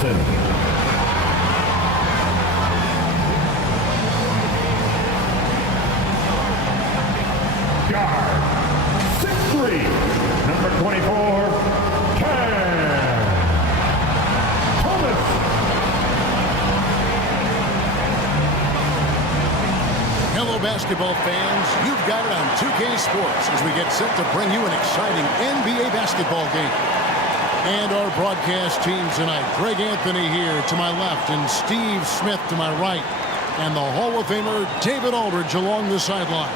Guard, 6'3", number 24, Thomas. Hello, basketball fans. You've got it on 2K Sports as we get set to bring you an exciting NBA basketball game. And our broadcast team tonight, Greg Anthony here to my left and Steve Smith to my right. And the Hall of Famer David Aldridge along the sideline.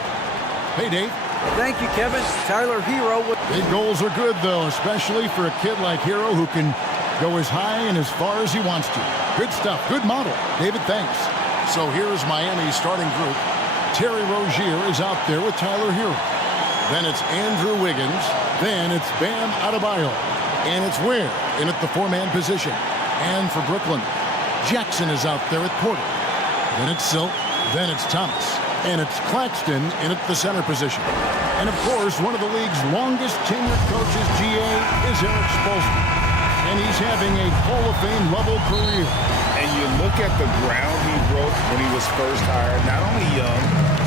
Hey, Dave. Thank you, Kevin. Tyler Hero. Big goals are good, though, especially for a kid like Hero who can go as high and as far as he wants to. Good stuff. Good model. David, thanks. So here's Miami's starting group. Terry Rozier is out there with Tyler Hero. Then it's Andrew Wiggins. Then it's Bam Adebayo. And it's Ware in at the four-man position. And for Brooklyn, Jackson is out there at Porter. Then it's Silk. Then it's Thomas. And it's Claxton in at the center position. And, of course, one of the league's longest-tenured coaches, GA, is Eric Spoelstra. And he's having a Hall of Fame-level career. And you look at the ground he broke when he was first hired. Not only young,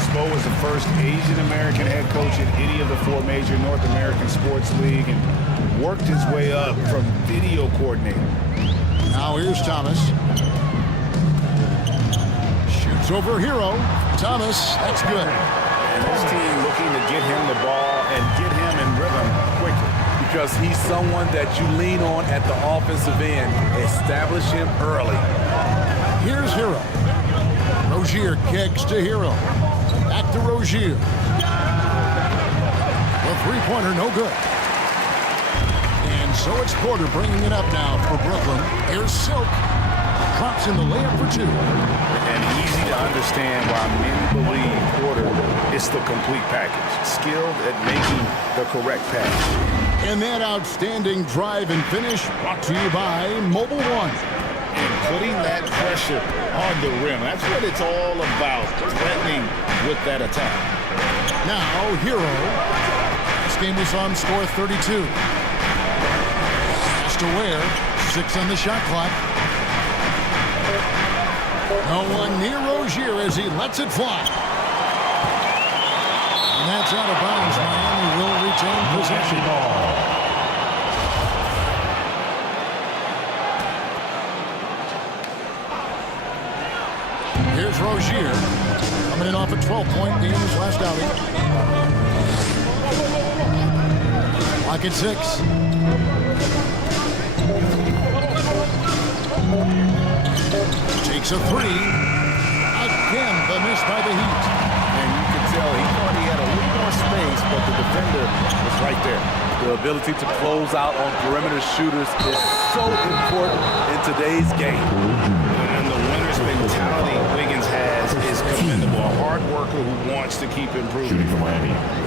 Spo was the first Asian-American head coach in any of the four major North American sports league and worked his way up from video coordinator. Now here's Thomas. Shoots over Hero. Thomas, that's good. And this team looking to get him the ball and get him in rhythm quickly. Because he's someone that you lean on at the offensive end. Establish him early. Here's Hero. Rozier kicks to Hero. Back to Rozier. The three-pointer, no good. And so it's Porter bringing it up now for Brooklyn. Here's Silk. Drops in the layup for two. And easy to understand why many believe Porter is the complete package. Skilled at making the correct pass. And that outstanding drive and finish brought to you by Mobile One. And putting that pressure on the rim. That's what it's all about, threatening with that attack. Now, Hero. This game we saw him score 32. Pass to Ware. 6 on the shot clock. No one near Rozier as he lets it fly. And that's out of bounds. Miami will retain possession. Here's Rozier. Coming in off a 12-point game his last outing. Lock at 6. Takes a three. Again, the miss by the Heat. And you can tell he thought he had a little more space, but the defender was right there. The ability to close out on perimeter shooters is so important in today's game. And the winner's mentality Wiggins has is commendable. A hard worker who wants to keep improving.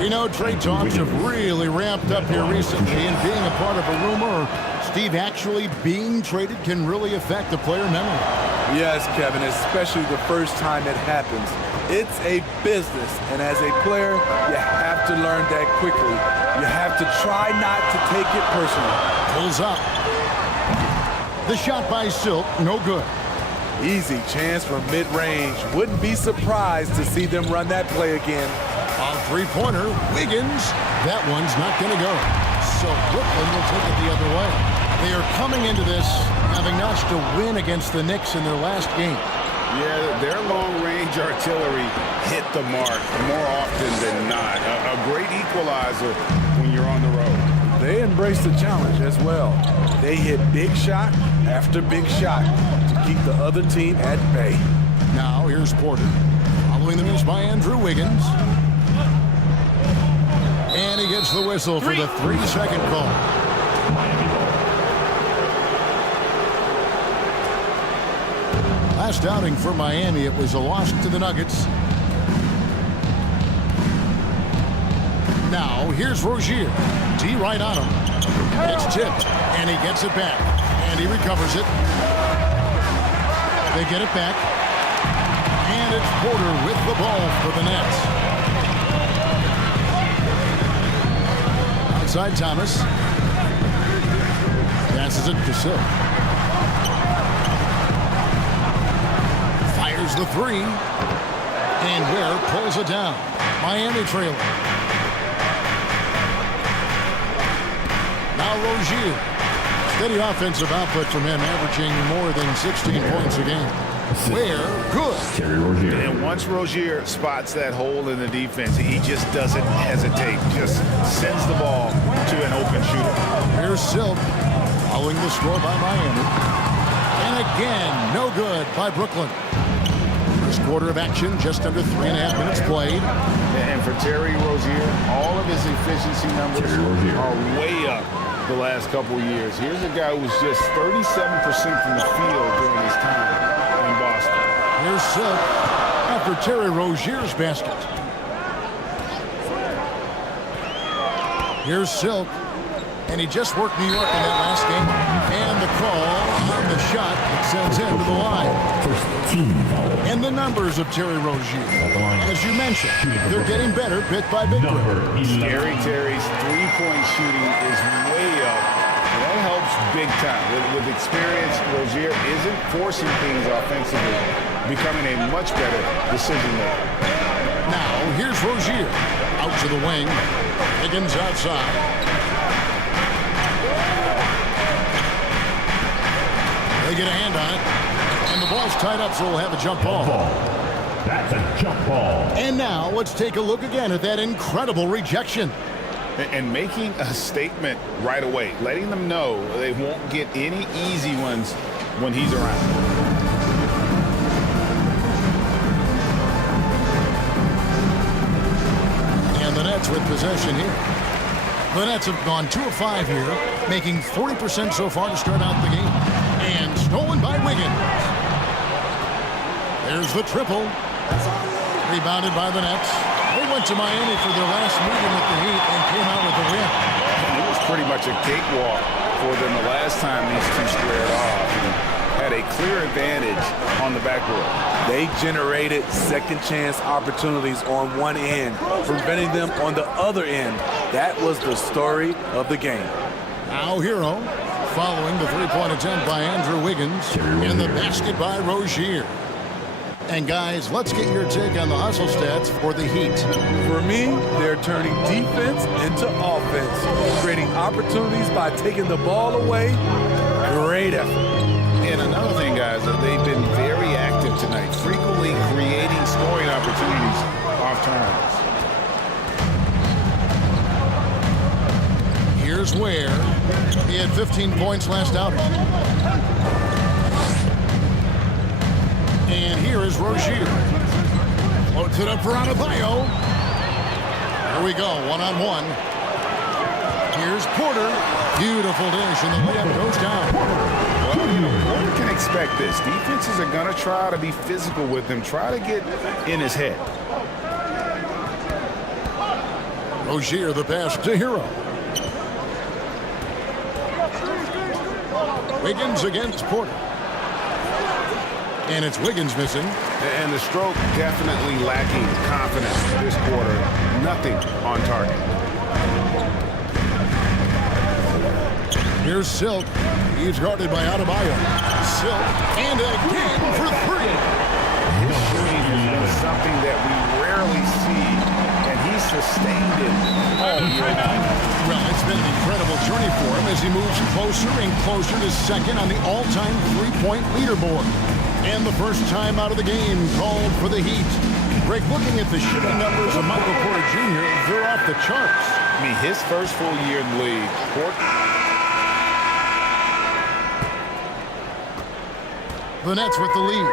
You know, trade talks have really ramped up here recently, and being a part of a rumor, Steve, actually being traded can really affect the player memory. Yes, Kevin, especially the first time it happens. It's a business, and as a player, you have to learn that quickly. You have to try not to take it personally. Pulls up. The shot by Silk, no good. Easy chance from mid-range. Wouldn't be surprised to see them run that play again. On three-pointer, Wiggins. That one's not going to go. So Brooklyn will take it the other way. They are coming into this having notched a win against the Knicks in their last game. Yeah, their long-range artillery hit the mark more often than not. A great equalizer when you're on the road. They embrace the challenge as well. They hit big shot after big shot to keep the other team at bay. Now here's Porter. Following the miss by Andrew Wiggins. And he gets the whistle for the 3-second call. Last outing for Miami, it was a loss to the Nuggets. Now, here's Rozier. D right on him. It's tipped, and he gets it back. And he recovers it. They get it back. And it's Porter with the ball for the Nets. Outside Thomas. Passes it to Silk. Here's the three. And Ware pulls it down. Miami trailing. Now Rozier. Steady offensive output from him, averaging more than 16 points a game. Ware, good. And once Rozier spots that hole in the defense, he just doesn't hesitate. Just sends the ball to an open shooter. Here's Silk, following the score by Miami. And again, no good by Brooklyn. First quarter of action, just under 3.5 minutes played. And for Terry Rozier, all of his efficiency numbers are way up the last couple of years. Here's a guy who was just 37% from the field during his time in Boston. Here's Silk after Terry Rozier's basket. Here's Silk. And he just worked New York in that last game. And the call on the shot that sends him to the line. And the numbers of Terry Rozier, as you mentioned, they're getting better bit by bit. Scary Terry's three-point shooting is way up. And that helps big time. With experience, Rozier isn't forcing things offensively, becoming a much better decision maker. Now, here's Rozier. Out to the wing. Higgins outside. They get a hand on it, and the ball's tied up, so we'll have a jump ball. That's a jump ball. And now let's take a look again at that incredible rejection. And making a statement right away, letting them know they won't get any easy ones when he's around. And the Nets with possession here. The Nets have gone 2 of 5 here, making 40% so far to start out the game. And stolen by Wiggins. There's the triple. Rebounded by the Nets. They went to Miami for their last meeting with the Heat and came out with a win. It was pretty much a cakewalk for them the last time these two squared off. And had a clear advantage on the backboard. They generated second chance opportunities on one end, preventing them on the other end. That was the story of the game. Now Hero, following the three-point attempt by Andrew Wiggins, and the basket by Rozier. And guys, let's get your take on the hustle stats for the Heat. For me, they're turning defense into offense, creating opportunities by taking the ball away. Great effort. And another thing, guys, they've been very active tonight, frequently creating scoring opportunities off turnovers. Here's Ware. He had 15 points last outing. And here is Rozier. Floats it up for Adebayo. Here we go, one-on-one. Here's Porter. Beautiful dish, and the layup goes down. Well, you know, Porter can expect this. Defenses are going to try to be physical with him, try to get in his head. Rozier, the pass to Hero. Wiggins against Porter. And it's Wiggins missing. And the stroke definitely lacking confidence this quarter. Nothing on target. Here's Silk. He's guarded by Adebayo. Silk, and again for three. His shooting has been something that we rarely see, and he's sustained it all year long. Well, it's been an incredible journey for him as he moves closer and closer to second on the all-time three-point leaderboard. And the first time out of the game called for the Heat. Greg, looking at the shooting numbers of Michael Porter Jr., they're off the charts. I mean, his first full year in the league, The Nets with the lead.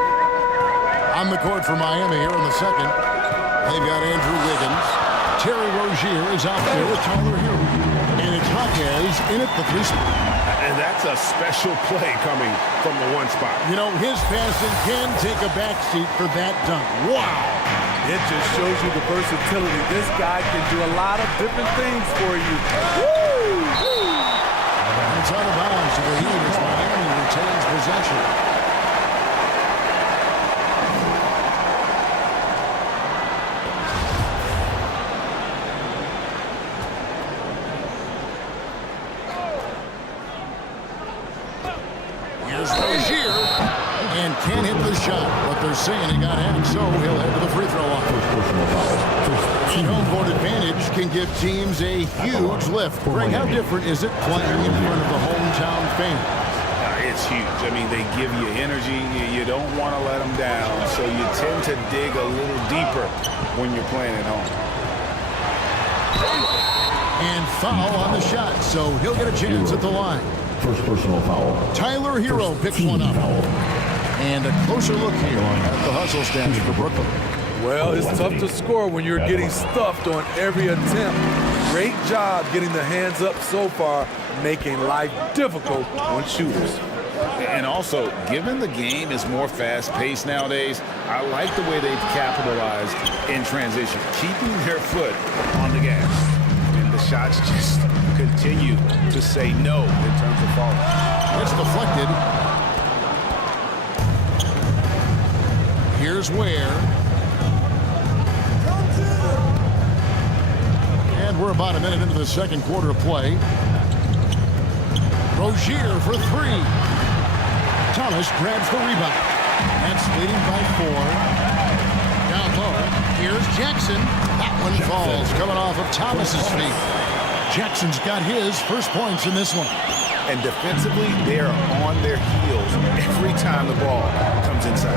On the court for Miami here in the second. They've got Andrew Wiggins. Terry Rozier is out there with Tyler Hero. And it's Jaquez in at the three spot. and that's a special play coming from the one spot. You know, his passing can take a backseat for that dunk. Wow. It just shows you the versatility. This guy can do a lot of different things for you. Woo! It's out of bounds to the Heat as Miami retains possession. Here's Rozier, and can't hit the shot, but they're saying he got hacked, so he'll head to the free throw line. And home court advantage can give teams a huge lift. Greg, how different is it playing in front of the hometown fans? It's huge. I mean, they give you energy. You don't want to let them down, so you tend to dig a little deeper when you're playing at home. And foul on the shot, so he'll get a chance at the line. First personal foul. Tyler Hero picks one up. And a closer look here at the hustle stats for Brooklyn. Well, it's tough to score when you're getting stuffed on every attempt. Great job getting the hands up so far, making life difficult on shooters. And also, given the game is more fast-paced nowadays, I like the way they've capitalized in transition, keeping their foot on the gas. And the shots just continue to say no in terms of falling. It's deflected. Here's Ware. And we're about a minute into the second quarter of play. Rozier for three. Thomas grabs the rebound. That's leading by 4. Down low. Here's Jackson. That one falls, coming off of Thomas's feet. Jackson's got his first points in this one. And defensively, they are on their heels every time the ball comes inside.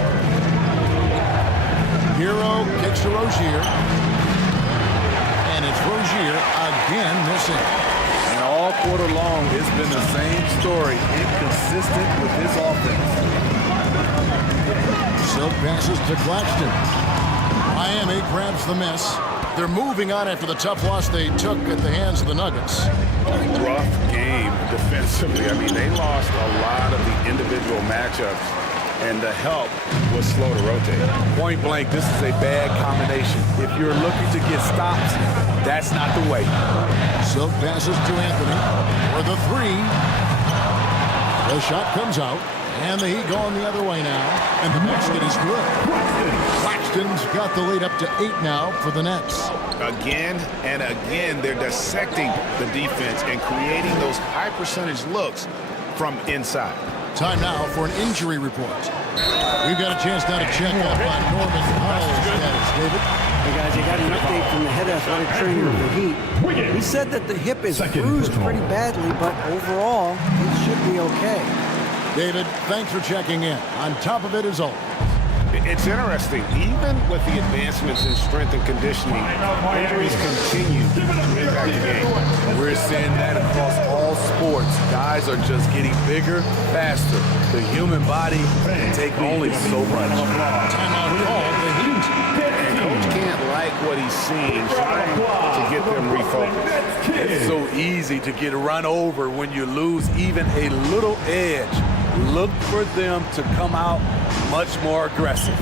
Hero kicks to Rozier. And it's Rozier again missing. And all quarter long, it's been the same story, inconsistent with his offense. Silk passes to Claxton. Miami grabs the miss. They're moving on after the tough loss they took at the hands of the Nuggets. Rough game defensively. I mean, they lost a lot of the individual matchups, and the help was slow to rotate. Point blank, this is a bad combination. If you're looking to get stops, that's not the way. Silk passes to Anthony for the 3. The shot comes out, and the Heat going the other way now, and the basket is good. Claxton's got the lead up to 8 now for the Nets. Again and again, they're dissecting the defense and creating those high-percentage looks from inside. Time now for an injury report. We've got a chance now to check up on Norman Powell's status, David. Hey guys, I got an update from the head athletic trainer of the Heat. He said that the hip is bruised pretty badly, but overall, it should be okay. David, thanks for checking in. On top of it is all. It's interesting. Even with the advancements in strength and conditioning, injuries continue to impact the game. We're seeing that across all sports. Guys are just getting bigger, faster. The human body can take only so much. Timeout called the Heat. And coach can't like what he's seeing, trying to get them refocused. It's so easy to get run over when you lose even a little edge. Look for them to come out much more aggressive.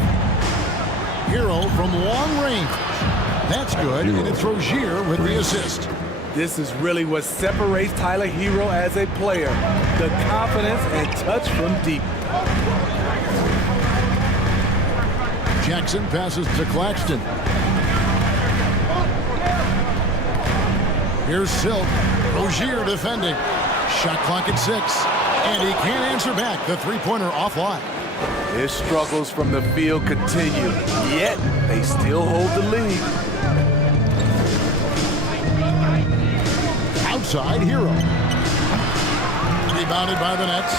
Hero from long range. That's good, and it's Rozier with the assist. This is really what separates Tyler Hero as a player. The confidence and touch from deep. Jackson passes to Claxton. Here's Silk. Rozier defending. Shot clock at 6. And he can't answer back. The three-pointer offline. His struggles from the field continue, yet they still hold the lead. Outside Hero. Rebounded by the Nets.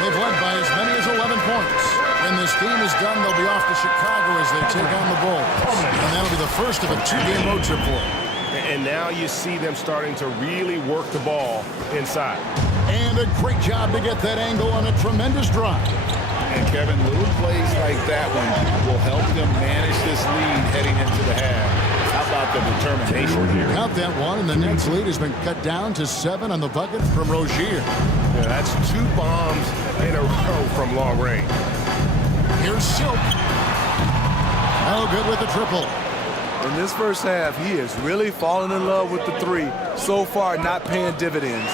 They've led by as many as 11 points. When this game is done, they'll be off to Chicago as they take on the Bulls. And that'll be the first of a 2-game road trip for them. And now you see them starting to really work the ball inside. And a great job to get that angle on a tremendous drive. And Kevin, little plays like that one will help them manage this lead heading into the half. How about the determination? Count that one, and the Nets lead has been cut down to 7 on the bucket from Rozier. Yeah, that's 2 bombs in a row from long range. Here's Silk. Oh, good with the triple. In this first half, he has really fallen in love with the 3. So far, not paying dividends.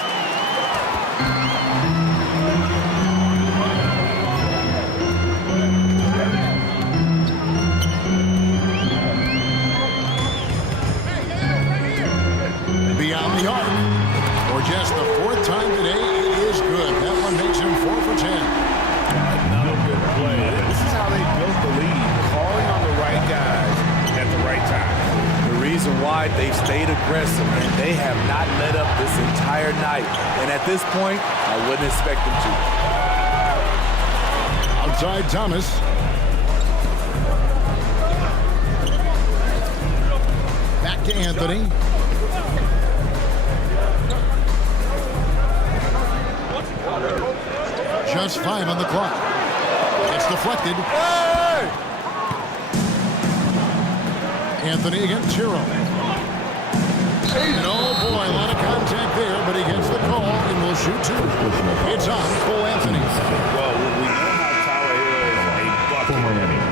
Beyond the arc. For just the 4th time today, it is good. That one makes him 4 for 10. Another good play. reason why they've stayed aggressive, and they have not let up this entire night. And at this point, I wouldn't expect them to. Outside Thomas. Back to Anthony. Just 5 on the clock. It's deflected. Hey! Anthony against Hero. And oh boy, a lot of contact there, but he gets the call and will shoot 2. It's on Cole Anthony. Well, we know how Tyler Hero is a bucket,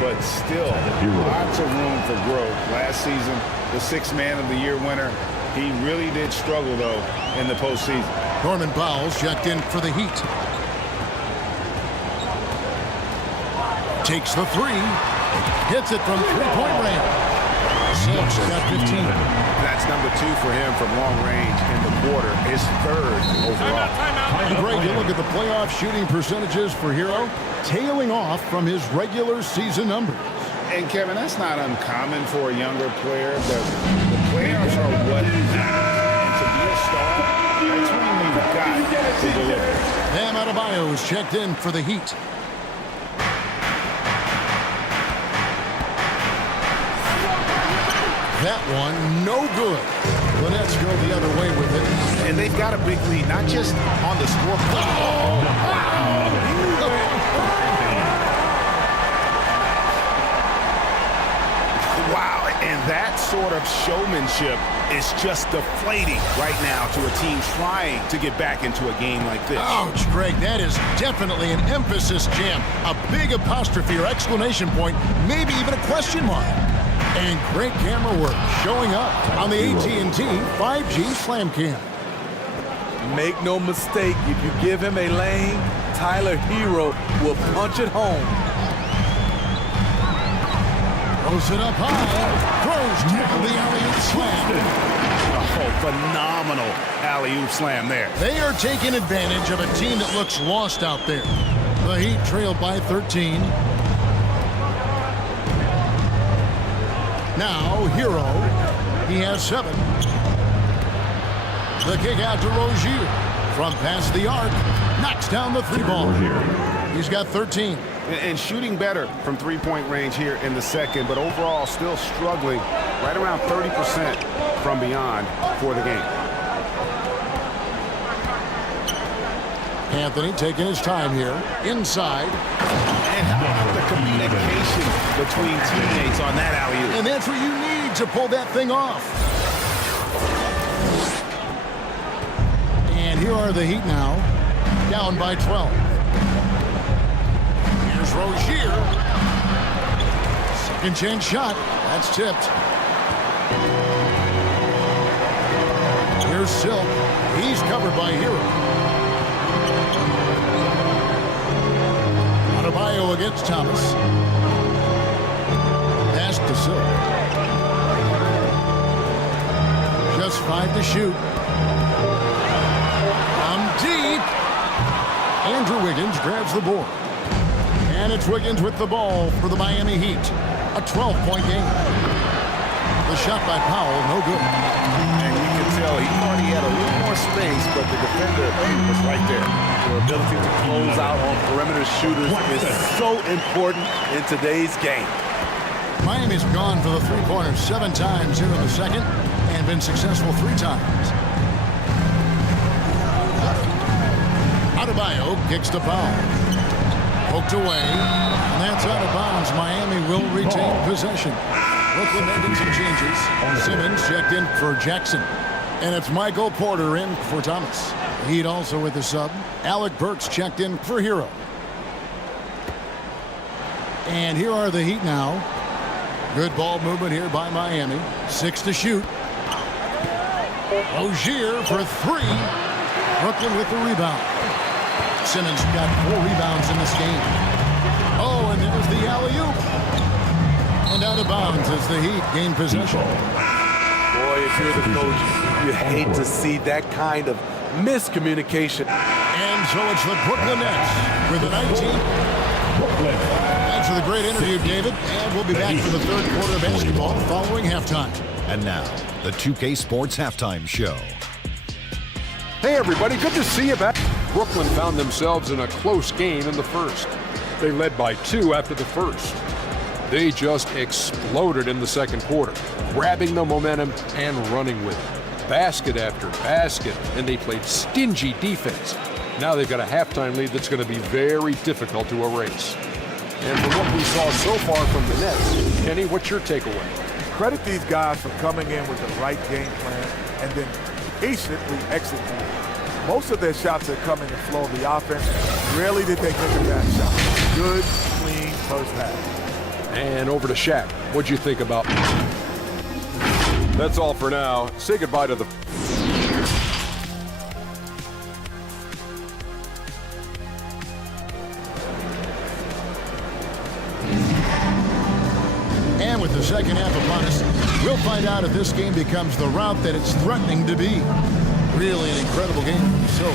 but still lots of room for growth. Last season, the 6th Man of the Year winner, he really did struggle, though, in the postseason. Norman Bowles checked in for the Heat. Takes the 3. Hits it from 3-point range. Silks got 15. That's number 2 for him from long range in the quarter. His 3rd overall. And Greg, you look at the playoff shooting percentages for Hero, tailing off from his regular season numbers. And, Kevin, that's not uncommon for a younger player. The playoffs are what matters. And to be a star, that's when you've got to deliver. Bam Adebayo is checked in for the Heat. That one, no good. The Nets go the other way with it. And they've got a big lead, not just on the scoreboard. Wow, and that sort of showmanship is just deflating right now to a team trying to get back into a game like this. Ouch, Greg, that is definitely an emphasis jam. A big apostrophe or exclamation point, maybe even a question mark. And great camera work showing up on the AT&T 5G Slam Cam. Make no mistake, if you give him a lane, Tyler Hero will punch it home. Throws it up high, throws down the alley-oop slam. Oh, phenomenal alley-oop slam there. They are taking advantage of a team that looks lost out there. The Heat trailed by 13. Now, Hero, he has 7. The kick out to Rozier. From past the arc, knocks down the 3-ball. He's got 13. And shooting better from three-point range here in the second, but overall still struggling right around 30% from beyond for the game. Anthony taking his time here. Inside. And how about the communication between teammates on that alley-oop? And that's what you need to pull that thing off. And here are the Heat now, down by 12. Here's Rozier. Second chance shot. That's tipped. Here's Silk. He's covered by Hero. Adebayo against Thomas. Pass to Silk. Just 5 to shoot. From deep. Andrew Wiggins grabs the board. And it's Wiggins with the ball for the Miami Heat. A 12-point game. The shot by Powell, no good. And you can tell he thought he had a little more space, but the defender was right there. Your ability to close out on perimeter shooters is so important in today's game. Miami's gone for the three-pointer 7 times here in the second and been successful 3 times. Adebayo kicks to Powell. Poked away, and that's out of bounds. Miami will retain possession. Brooklyn making some changes. Simmons checked in for Jackson. And it's Michael Porter in for Thomas. Heat also with the sub. Alec Burks checked in for Hero. And here are the Heat now. Good ball movement here by Miami. 6 to shoot. Rozier for 3. Brooklyn with the rebound. Simmons got 4 rebounds in this game. Oh, and there's the alley-oop. And out of bounds as the Heat gain possession. Boy, if you're the coach, you hate to see that kind of miscommunication. And so it's the Brooklyn Nets with the 19th. Thanks for the great interview, David. And we'll be back for the third quarter of basketball following halftime. And now, the 2K Sports Halftime Show. Hey everybody, good to see you back. Brooklyn found themselves in a close game in the first. They led by 2 after the first. They just exploded in the second quarter, grabbing the momentum and running with it. Basket after basket, and they played stingy defense. Now they've got a halftime lead that's going to be very difficult to erase. And from what we saw so far from the Nets, Kenny, what's your takeaway? Credit these guys for coming in with the right game plan and then patiently executing. Most of their shots are coming in the flow of the offense. Rarely did they take a bad shot. Good, clean first half. And over to Shaq. What'd you think about this? That's all for now. Say goodbye to the... And with the second half upon us, we'll find out if this game becomes the route that it's threatening to be. Really an incredible game. So,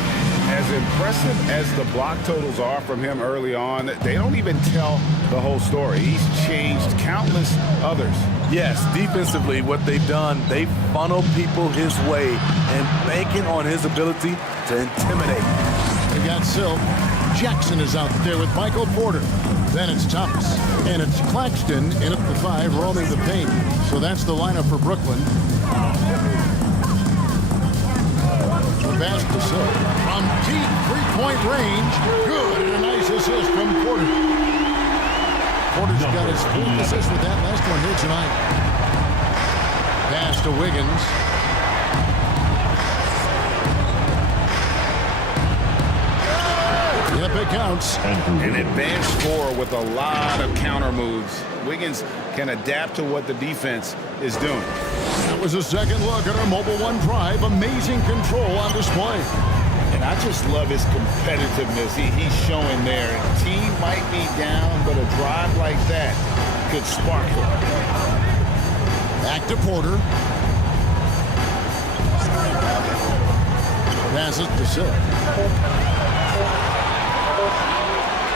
as impressive as the block totals are from him early on, they don't even tell the whole story. He's changed countless others. Yes, defensively, what they've done, they funnel people his way and banking on his ability to intimidate. They've got Silk. Jackson is out there with Michael Porter. Then it's Thomas. And it's Claxton in at the 5, roaming the paint. So that's the lineup for Brooklyn. The pass to Silk. From deep three-point range. Good, and a nice assist from Porter. Porter's got his 4th assist with that last one here tonight. Pass to Wiggins. Yep, it counts. An advanced 4 with a lot of counter moves. Wiggins can adapt to what the defense is doing. That was a second look at our Mobile 1 drive. Amazing control on display. And I just love his competitiveness he's showing there. Team might be down, but a drive like that could spark them. Back to Porter. Passes to Silk.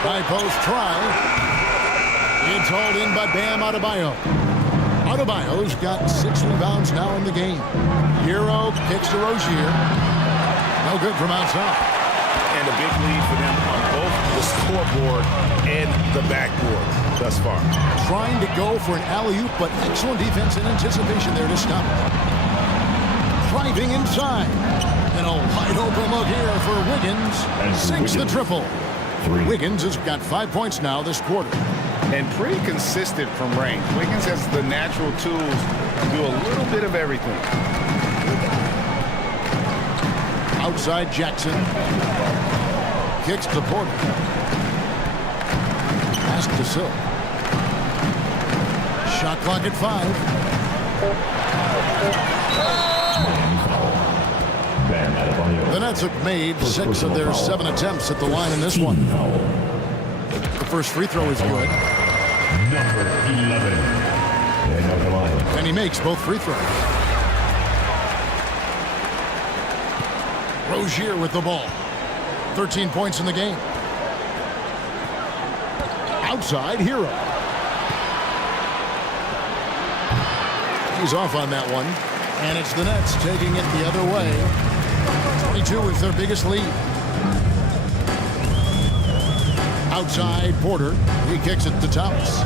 High post try. It's hauled in by Bam Adebayo. Adebayo's got 6 rebounds now in the game. Hero kicks to Rozier. No good from outside. And a big lead for them on both the scoreboard and the backboard thus far. Trying to go for an alley-oop, but excellent defense and anticipation there to stop it. Driving inside. And a wide open look here for Wiggins. Sinks the triple. Wiggins has got 5 points now this quarter. And pretty consistent from range. Wiggins has the natural tools to do a little bit of everything. Outside Jackson. Kicks to Porter. Pass to Silk. Shot clock at 5. The Nets have made 6 of their 7 attempts at the line in this one. The first free throw is good. Number 11. And he makes both free throws. Rozier with the ball. 13 points in the game. Outside, Hero. He's off on that one. And it's the Nets taking it the other way. 22 is their biggest lead. Outside, Porter. He kicks it to Thomas.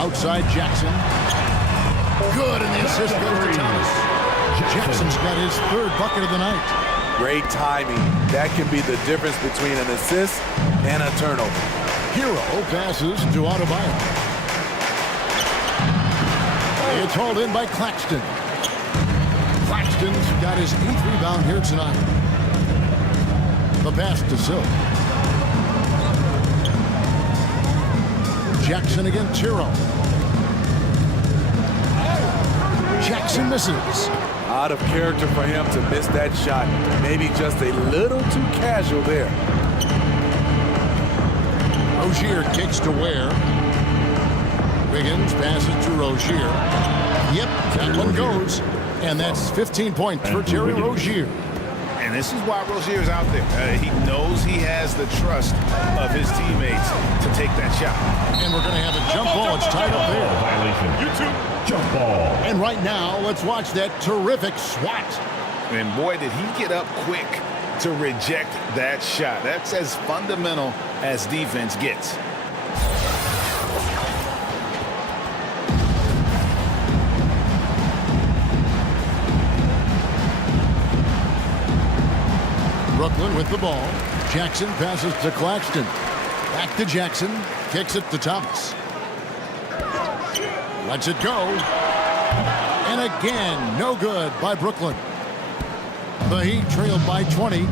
Outside, Jackson. Good, and the assist goes to Thomas. Jackson's got his 3rd bucket of the night. Great timing. That can be the difference between an assist and a turnover. Hero passes to Adebayo. It's hauled in by Claxton. Claxton's got his 8th rebound here tonight. The pass to Silk. Jackson against Hero. Jackson misses. Out of character for him to miss that shot. Maybe just a little too casual there. Rozier kicks to Ware. Wiggins passes to Rozier. Yep, that one goes. And that's 15 points for Terry Rozier. And this is why Rozier's out there. He knows he has the trust of his teammates to take that shot. And we're going to have a jump ball. It's tied up there. Violation. YouTube. Jump ball. And right now, let's watch that terrific swat. And boy, did he get up quick to reject that shot. That's as fundamental as defense gets. Brooklyn with the ball. Jackson passes to Claxton. Back to Jackson. Kicks it to Thomas. Lets it go. And again, no good by Brooklyn. The Heat trailed by 20.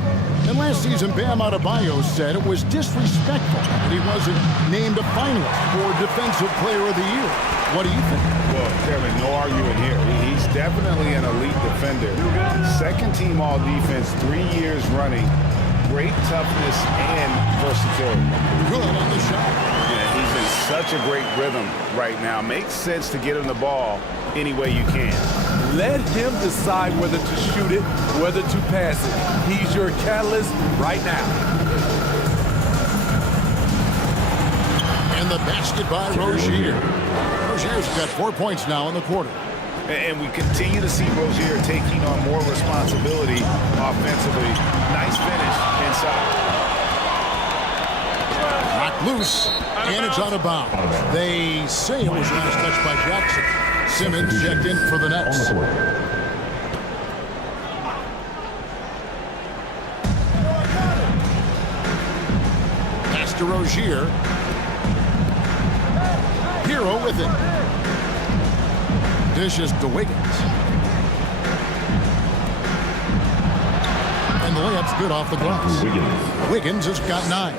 And last season, Bam Adebayo said it was disrespectful that he wasn't named a finalist for Defensive Player of the Year. What do you think? Well, Kevin, no arguing here. He's definitely an elite defender. Second team all defense, 3 years running. Great toughness and versatility. Good on the shot. Yeah, he's in such a great rhythm right now. Makes sense to get him the ball any way you can. Let him decide whether to shoot it, whether to pass it. He's your catalyst right now. And the basket by Rozier. Rozier's got 4 points now in the quarter. And we continue to see Rozier taking on more responsibility offensively. Nice finish inside. Knocked loose, and it's out of bounds. They say it was a nice touch by Jackson. Simmons checked in for the Nets. Pass to Rozier. Hero with it. Dishes to Wiggins. And the layup's good off the glass. Wiggins has got 9.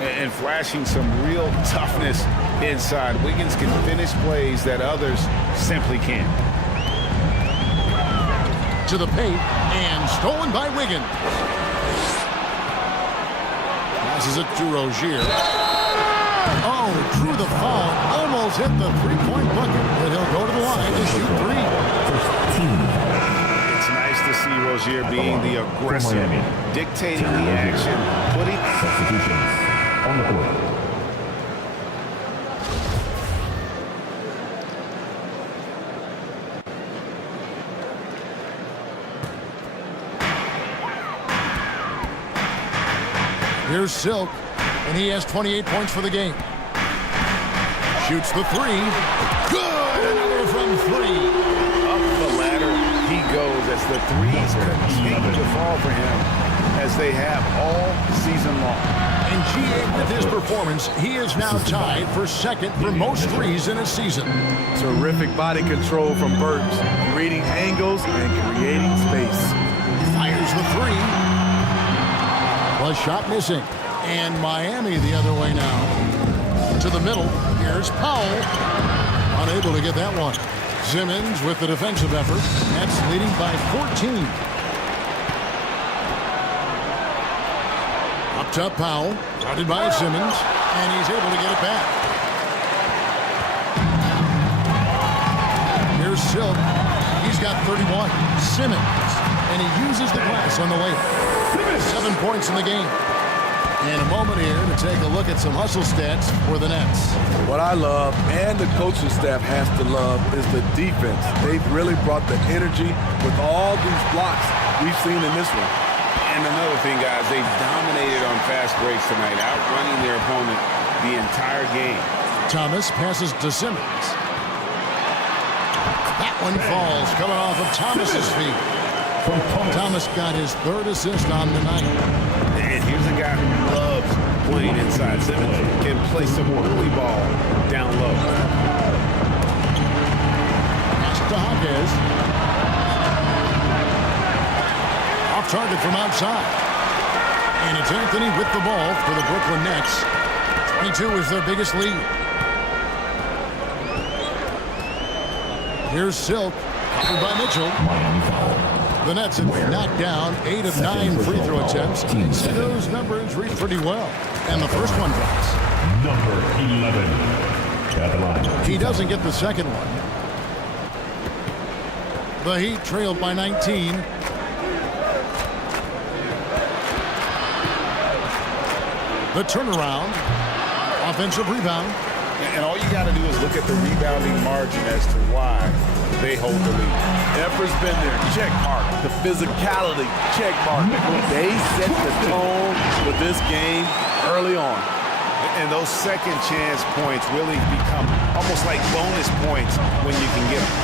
And flashing some real toughness inside. Wiggins can finish plays that others simply can't. To the paint, and stolen by Wiggins. Passes it to Rozier. Oh, drew the foul. Almost hit the three-point bucket, but he'll go to the line to shoot 3. It's nice to see Rozier being the aggressor, dictating the action, putting Substitutions on the court. Here's Silk, and he has 28 points for the game. Shoots the 3. Good! Another from 3. up the ladder he goes as the threes continue to fall for him as they have all season long. And GA, with his performance, he is now tied for second for most threes in a season. Terrific body control from Burks, reading angles and creating space. Fires the 3. Plus shot missing. And Miami the other way now. To the middle. Here's Powell. Unable to get that one. Simmons with the defensive effort. Nets leading by 14. Up top Powell. Guarded by Simmons. And he's able to get it back. Here's Silk. He's got 31. Simmons. And he uses the glass on the layup. 7 points in the game. In a moment here to take a look at some hustle stats for the Nets. What I love, and the coaching staff has to love, is the defense. They've really brought the energy with all these blocks we've seen in this one. And another thing, guys, they've dominated on fast breaks tonight, outrunning their opponent the entire game. Thomas passes to Simmons. That one falls, coming off of Thomas's feet. Thomas got his 3rd assist on the night. And here's a guy who loves playing inside. Simmons can play some early ball down low. Pass to Hawkins. Off target from outside. And it's Anthony with the ball for the Brooklyn Nets. 22 is their biggest lead. Here's Silk. Covered by Mitchell. Miami foul. The Nets have knocked down 8 of 9 free throw attempts. And those numbers read pretty well. And the first one drops. Number 11. At the line. He doesn't get the second one. The Heat trailed by 19. The turnaround. Offensive rebound. And all you got to do is look at the rebounding margin as to why they hold the lead. Effort's been there, check mark. The physicality, check mark. They set the tone for this game early on. And those second chance points really become almost like bonus points when you can get them.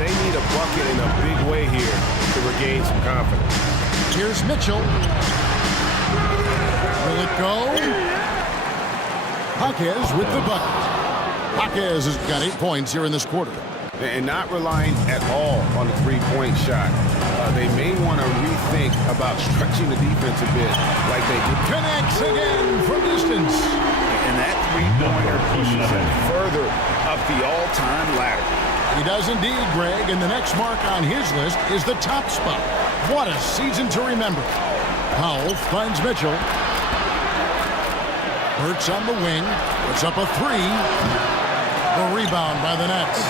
They need a bucket in a big way here to regain some confidence. Here's Mitchell. Will it go? Jaquez with the bucket. Jaquez has got 8 points here in this quarter. And not relying at all on the three-point shot. They may want to rethink about stretching the defense a bit like they did. Connects again from distance. And that three-pointer pushes him further up the all-time ladder. He does indeed, Greg, and the next mark on his list is the top spot. What a season to remember. Powell finds Mitchell. Hurts on the wing. Puts up a three. The rebound by the Nets.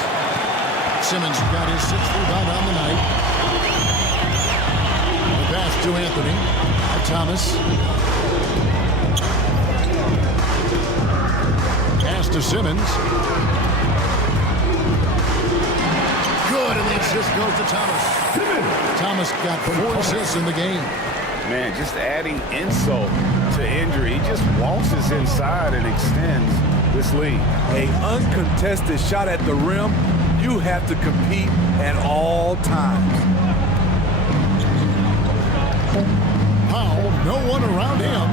Simmons got his 6th rebound on the night. The pass to Anthony. Thomas. Pass to Simmons. Good, and the assist goes to Thomas. Thomas got 4 assists in the game. Man, just adding insult to injury. He just waltzes inside and extends this lead. An uncontested shot at the rim, you have to compete at all times. Powell, no one around him.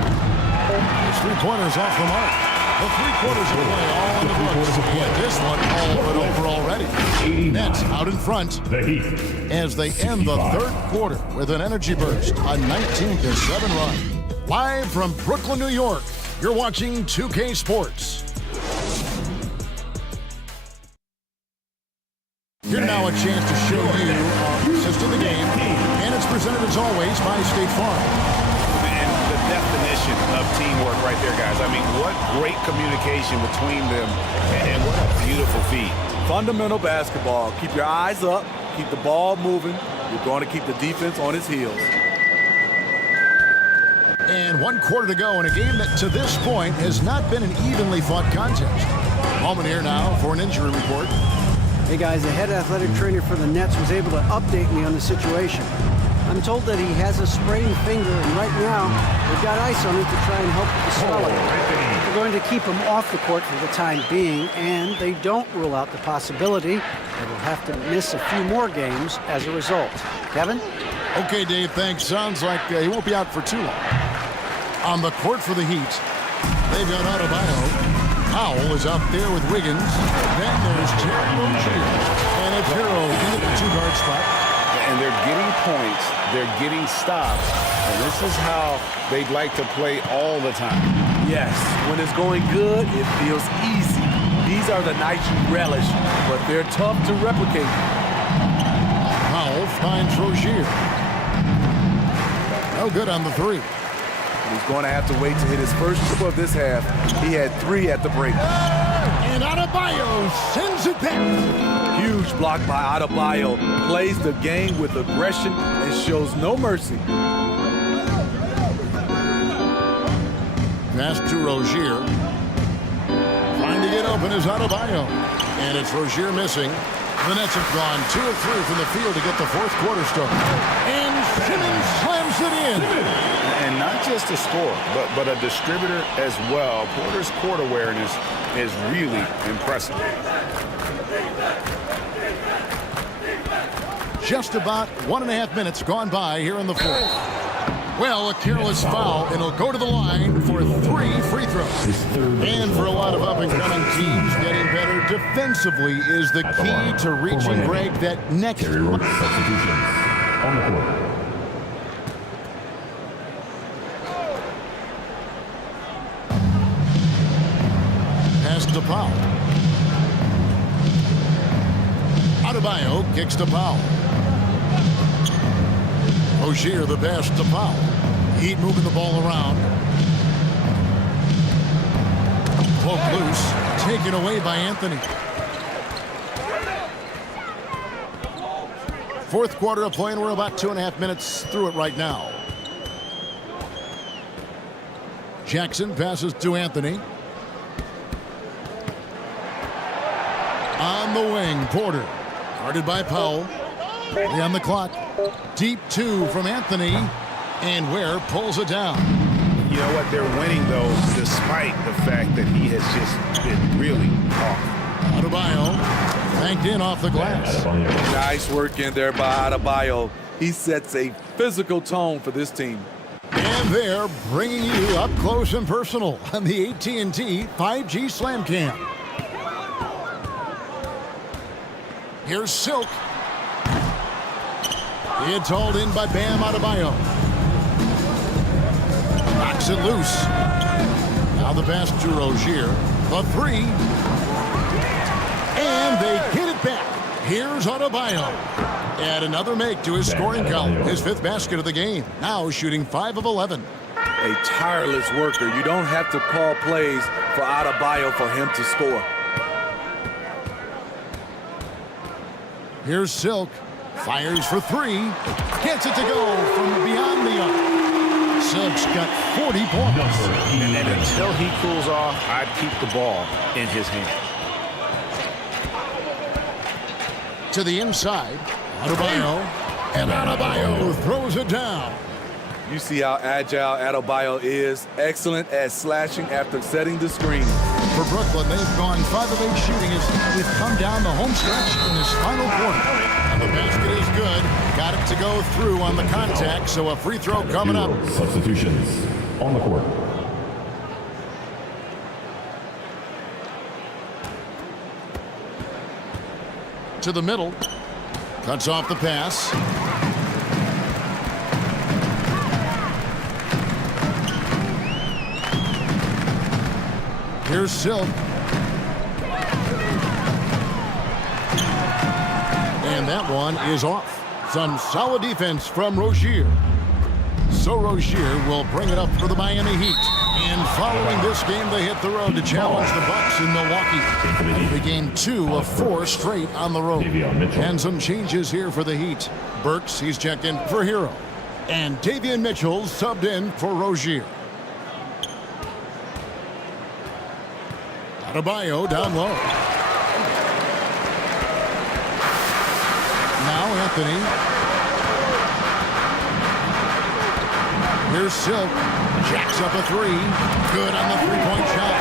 His three-pointers off the mark. The 3 quarters of play all in the books. And this one all but over already. Nets out in front The Heat. as they end the 3rd quarter with an energy burst, a 19-7 run. Live from Brooklyn, New York, you're watching 2K Sports. Here now a chance to show you our assist of the game, and it's presented as always by State Farm. And the definition of teamwork right there, guys. I mean, what great communication between them, and what a beautiful feat. Fundamental basketball. Keep your eyes up, keep the ball moving. You're going to keep the defense on its heels. And 1 quarter to go in a game that to this point has not been an evenly fought contest. Moment here now for an injury report. Hey guys, the head athletic trainer for the Nets was able to update me on the situation. I'm told that he has a sprained finger, and right now they've got ice on it to try and help with the swelling. They're going to keep him off the court for the time being, and they don't rule out the possibility they will have to miss a few more games as a result. Kevin? Okay, Dave, thanks. Sounds like he won't be out for too long. On the court for the Heat, they've got Adebayo. Powell is out there with Wiggins. Then there's Terry Rozier. And it's Hero into the 2-guard spot. And they're getting points, they're getting stops, and this is how they'd like to play all the time. Yes, when it's going good, it feels easy. These are the nights you relish, but they're tough to replicate. Powell finds Rozier. No good on the 3. He's going to have to wait to hit his first triple of this half. He had 3 at the break. And Adebayo sends it back. Huge block by Adebayo. Plays the game with aggression and shows no mercy. Pass to Rozier. Trying to get open is Adebayo. And it's Rozier missing. The Nets have gone 2 of 3 from the field to get the 4th quarter started. And Simmons slams it in. And not just a scorer, but a distributor as well. Porter's court awareness is really impressive. Just about 1.5 minutes gone by here in the 4th. Well, a careless foul, and he'll go to the line for 3 free throws. And for a lot of up-and-coming teams, getting better defensively is the key to reaching, Greg, that next. Substitutions on the court. Pass to Powell. Adebayo kicks to Powell. Rozier the pass to Powell. Heat moving the ball around. Poke loose. Taken away by Anthony. 4th quarter of play, and we're about 2.5 minutes through it right now. Jackson passes to Anthony. On the wing, Porter. Guarded by Powell. 3 on the clock. Deep 2 from Anthony. And Ware pulls it down. You know what? They're winning, though, despite the fact that he has just been really off. Adebayo banked in off the glass. Nice work in there by Adebayo. He sets a physical tone for this team. And they're bringing you up close and personal on the AT&T 5G Slam Cam. Here's Silk. It's hauled in by Bam Adebayo. Knocks it loose. Now the pass to Rozier. The 3. And they get it back. Here's Adebayo. Add another make to his scoring column. His 5th basket of the game. Now shooting 5 of 11. A tireless worker. You don't have to call plays for Adebayo for him to score. Here's Silk. Fires for 3. Gets it to go from beyond the arc. Silk's got 40 points. And until he cools off, I'd keep the ball in his hand. To the inside. Adebayo. And Adebayo throws it down. You see how agile Adebayo is. Excellent at slashing after setting the screen. For Brooklyn, they've gone 5 of 8 shooting as we've come down the home stretch in this final quarter. And the basket is good. Got it to go through on the contact, so a free throw coming up. Substitutions on the court. To the middle. Cuts off the pass. Here's Silk. And that one is off. Some solid defense from Rozier. So Rozier will bring it up for the Miami Heat. And following this game, they hit the road to challenge the Bucks in Milwaukee. They gained 2 of 4 straight on the road. And some changes here for the Heat. Burks, he's checked in for Hero. And Davion Mitchell subbed in for Rozier. Adebayo down low. Now Anthony. Here's Silk. Jacks up a 3. Good on the 3-point shot.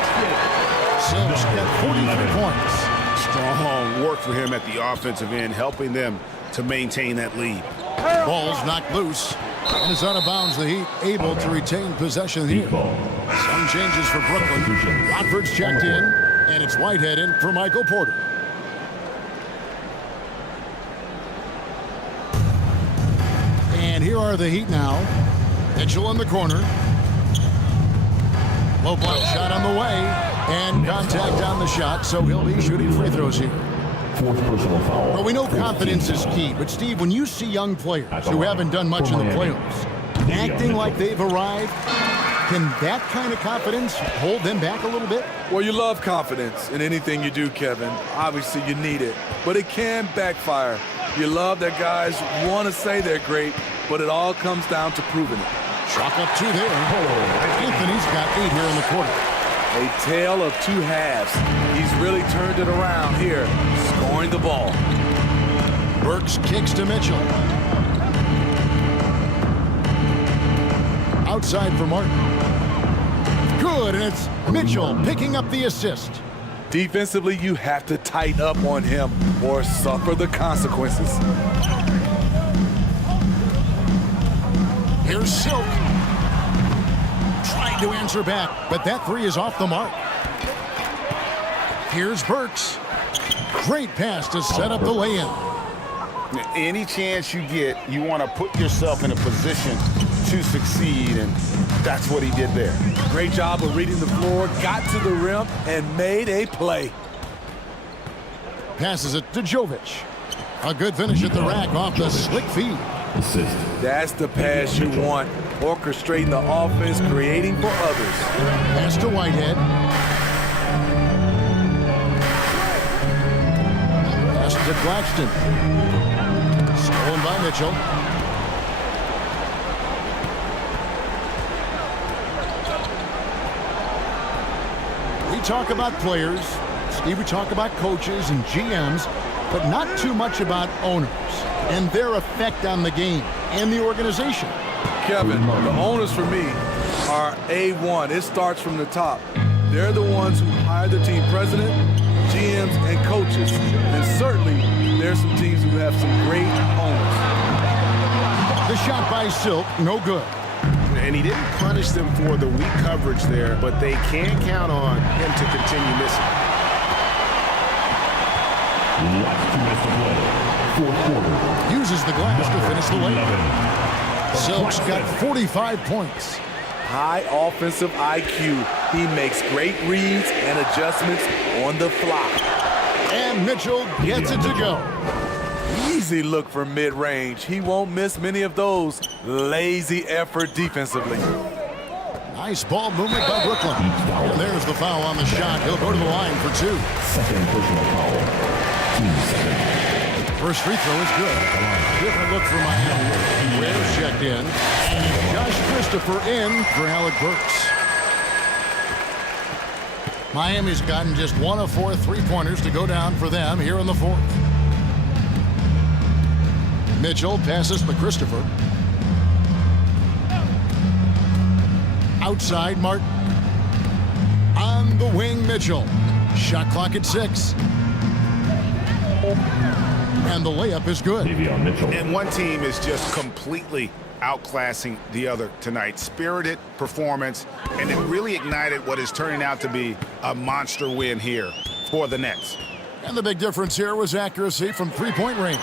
Silk's got 43 points. Strong work for him at the offensive end, helping them to maintain that lead. Ball's knocked loose. And it's out of bounds. The Heat able to retain possession here. Some changes for Brooklyn. Rockford's checked in. And it's Whitehead in for Michael Porter. And here are the Heat now. Mitchell in the corner. Low block shot on the way. And contact on the shot, so he'll be shooting free throws here. 4th personal foul. Well, we know confidence is key, but Steve, when you see young players who haven't done much in the playoffs acting like they've arrived, can that kind of confidence hold them back a little bit? Well, you love confidence in anything you do, Kevin. Obviously, you need it, but it can backfire. You love that guys want to say they're great, but it all comes down to proving it. Chalk up 2 there. Anthony's got 8 here in the quarter. A tale of 2 halves. He's really turned it around here, scoring the ball. Burks kicks to Mitchell. Outside for Martin. Good, and it's Mitchell picking up the assist. Defensively, you have to tighten up on him or suffer the consequences. Here's Silk. Trying to answer back, but that 3 is off the mark. Here's Burks. Great pass to set up the lay-in. Any chance you get, you want to put yourself in a position to succeed, and that's what he did there. Great job of reading the floor, got to the rim, and made a play. Passes it to Jovic. A good finish at the rack off the slick feed. Assist. That's the pass you want. Orchestrating the offense, creating for others. Pass to Whitehead. Pass to Claxton. Stolen by Mitchell. talk about players, Steve, we talk about coaches and GMs, but not too much about owners and their effect on the game and the organization. Kevin, the owners for me are A1. It starts from the top. They're the ones who hire the team president, GMs, and coaches. And certainly, there's some teams who have some great owners. The shot by Silk, no good. And he didn't punish them for the weak coverage there, but they can count on him to continue missing. Last 2 minutes to play. Fourth quarter. Uses the glass to finish the layup. Silk's got 45 points. High offensive IQ. He makes great reads and adjustments on the fly. And Mitchell gets it to go. Easy look for mid-range. He won't miss many of those. Lazy effort defensively. Nice ball movement by Brooklyn. And there's the foul on the shot. He'll go to the line for 2. Second personal foul. Team second. First free throw is good. Different look for Miami. Ware's checked in. And Josh Christopher in for Alec Burks. Miami's gotten just 1 of 4 3-pointers to go down for them here in the fourth. Mitchell passes to Christopher. Outside Martin. On the wing, Mitchell. Shot clock at 6. And the layup is good. Mitchell. And one team is just completely outclassing the other tonight. Spirited performance, and it really ignited what is turning out to be a monster win here for the Nets. And the big difference here was accuracy from 3-point range.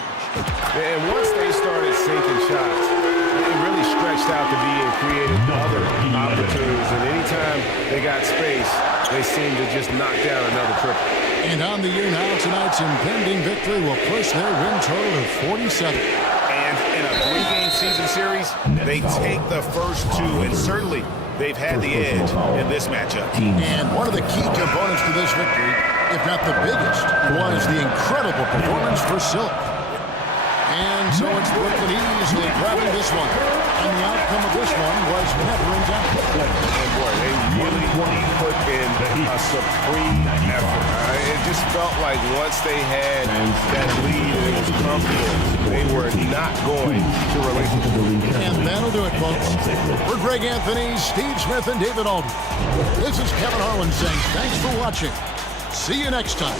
And once they started sinking shots, it really stretched out to be and created other opportunities. And anytime they got space, they seemed to just knock down another triple. And on the year now, tonight's impending victory will push their win total to 47. And in a 3-game season series, they take the first 2, and certainly they've had the edge in this matchup. And one of the key components to this victory, if not the biggest, was the incredible performance for Silk. And so it's Brooklyn easily grabbing this one. And the outcome of this one was never in doubt. And boy, they really put in a supreme effort. It just felt like once they had that lead and it was comfortable, they were not going to relinquish. And that'll do it, folks. For Greg Anthony, Steve Smith, and David Aldridge, this is Kevin Harlan saying thanks for watching. See you next time.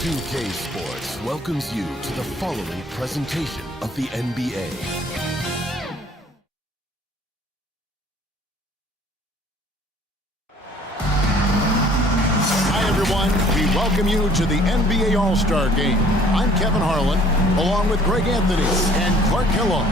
UK Sports welcomes you to the following presentation of the NBA. Hi, everyone. We welcome you to the NBA All-Star Game. I'm Kevin Harlan, along with Greg Anthony and Clark Kellogg.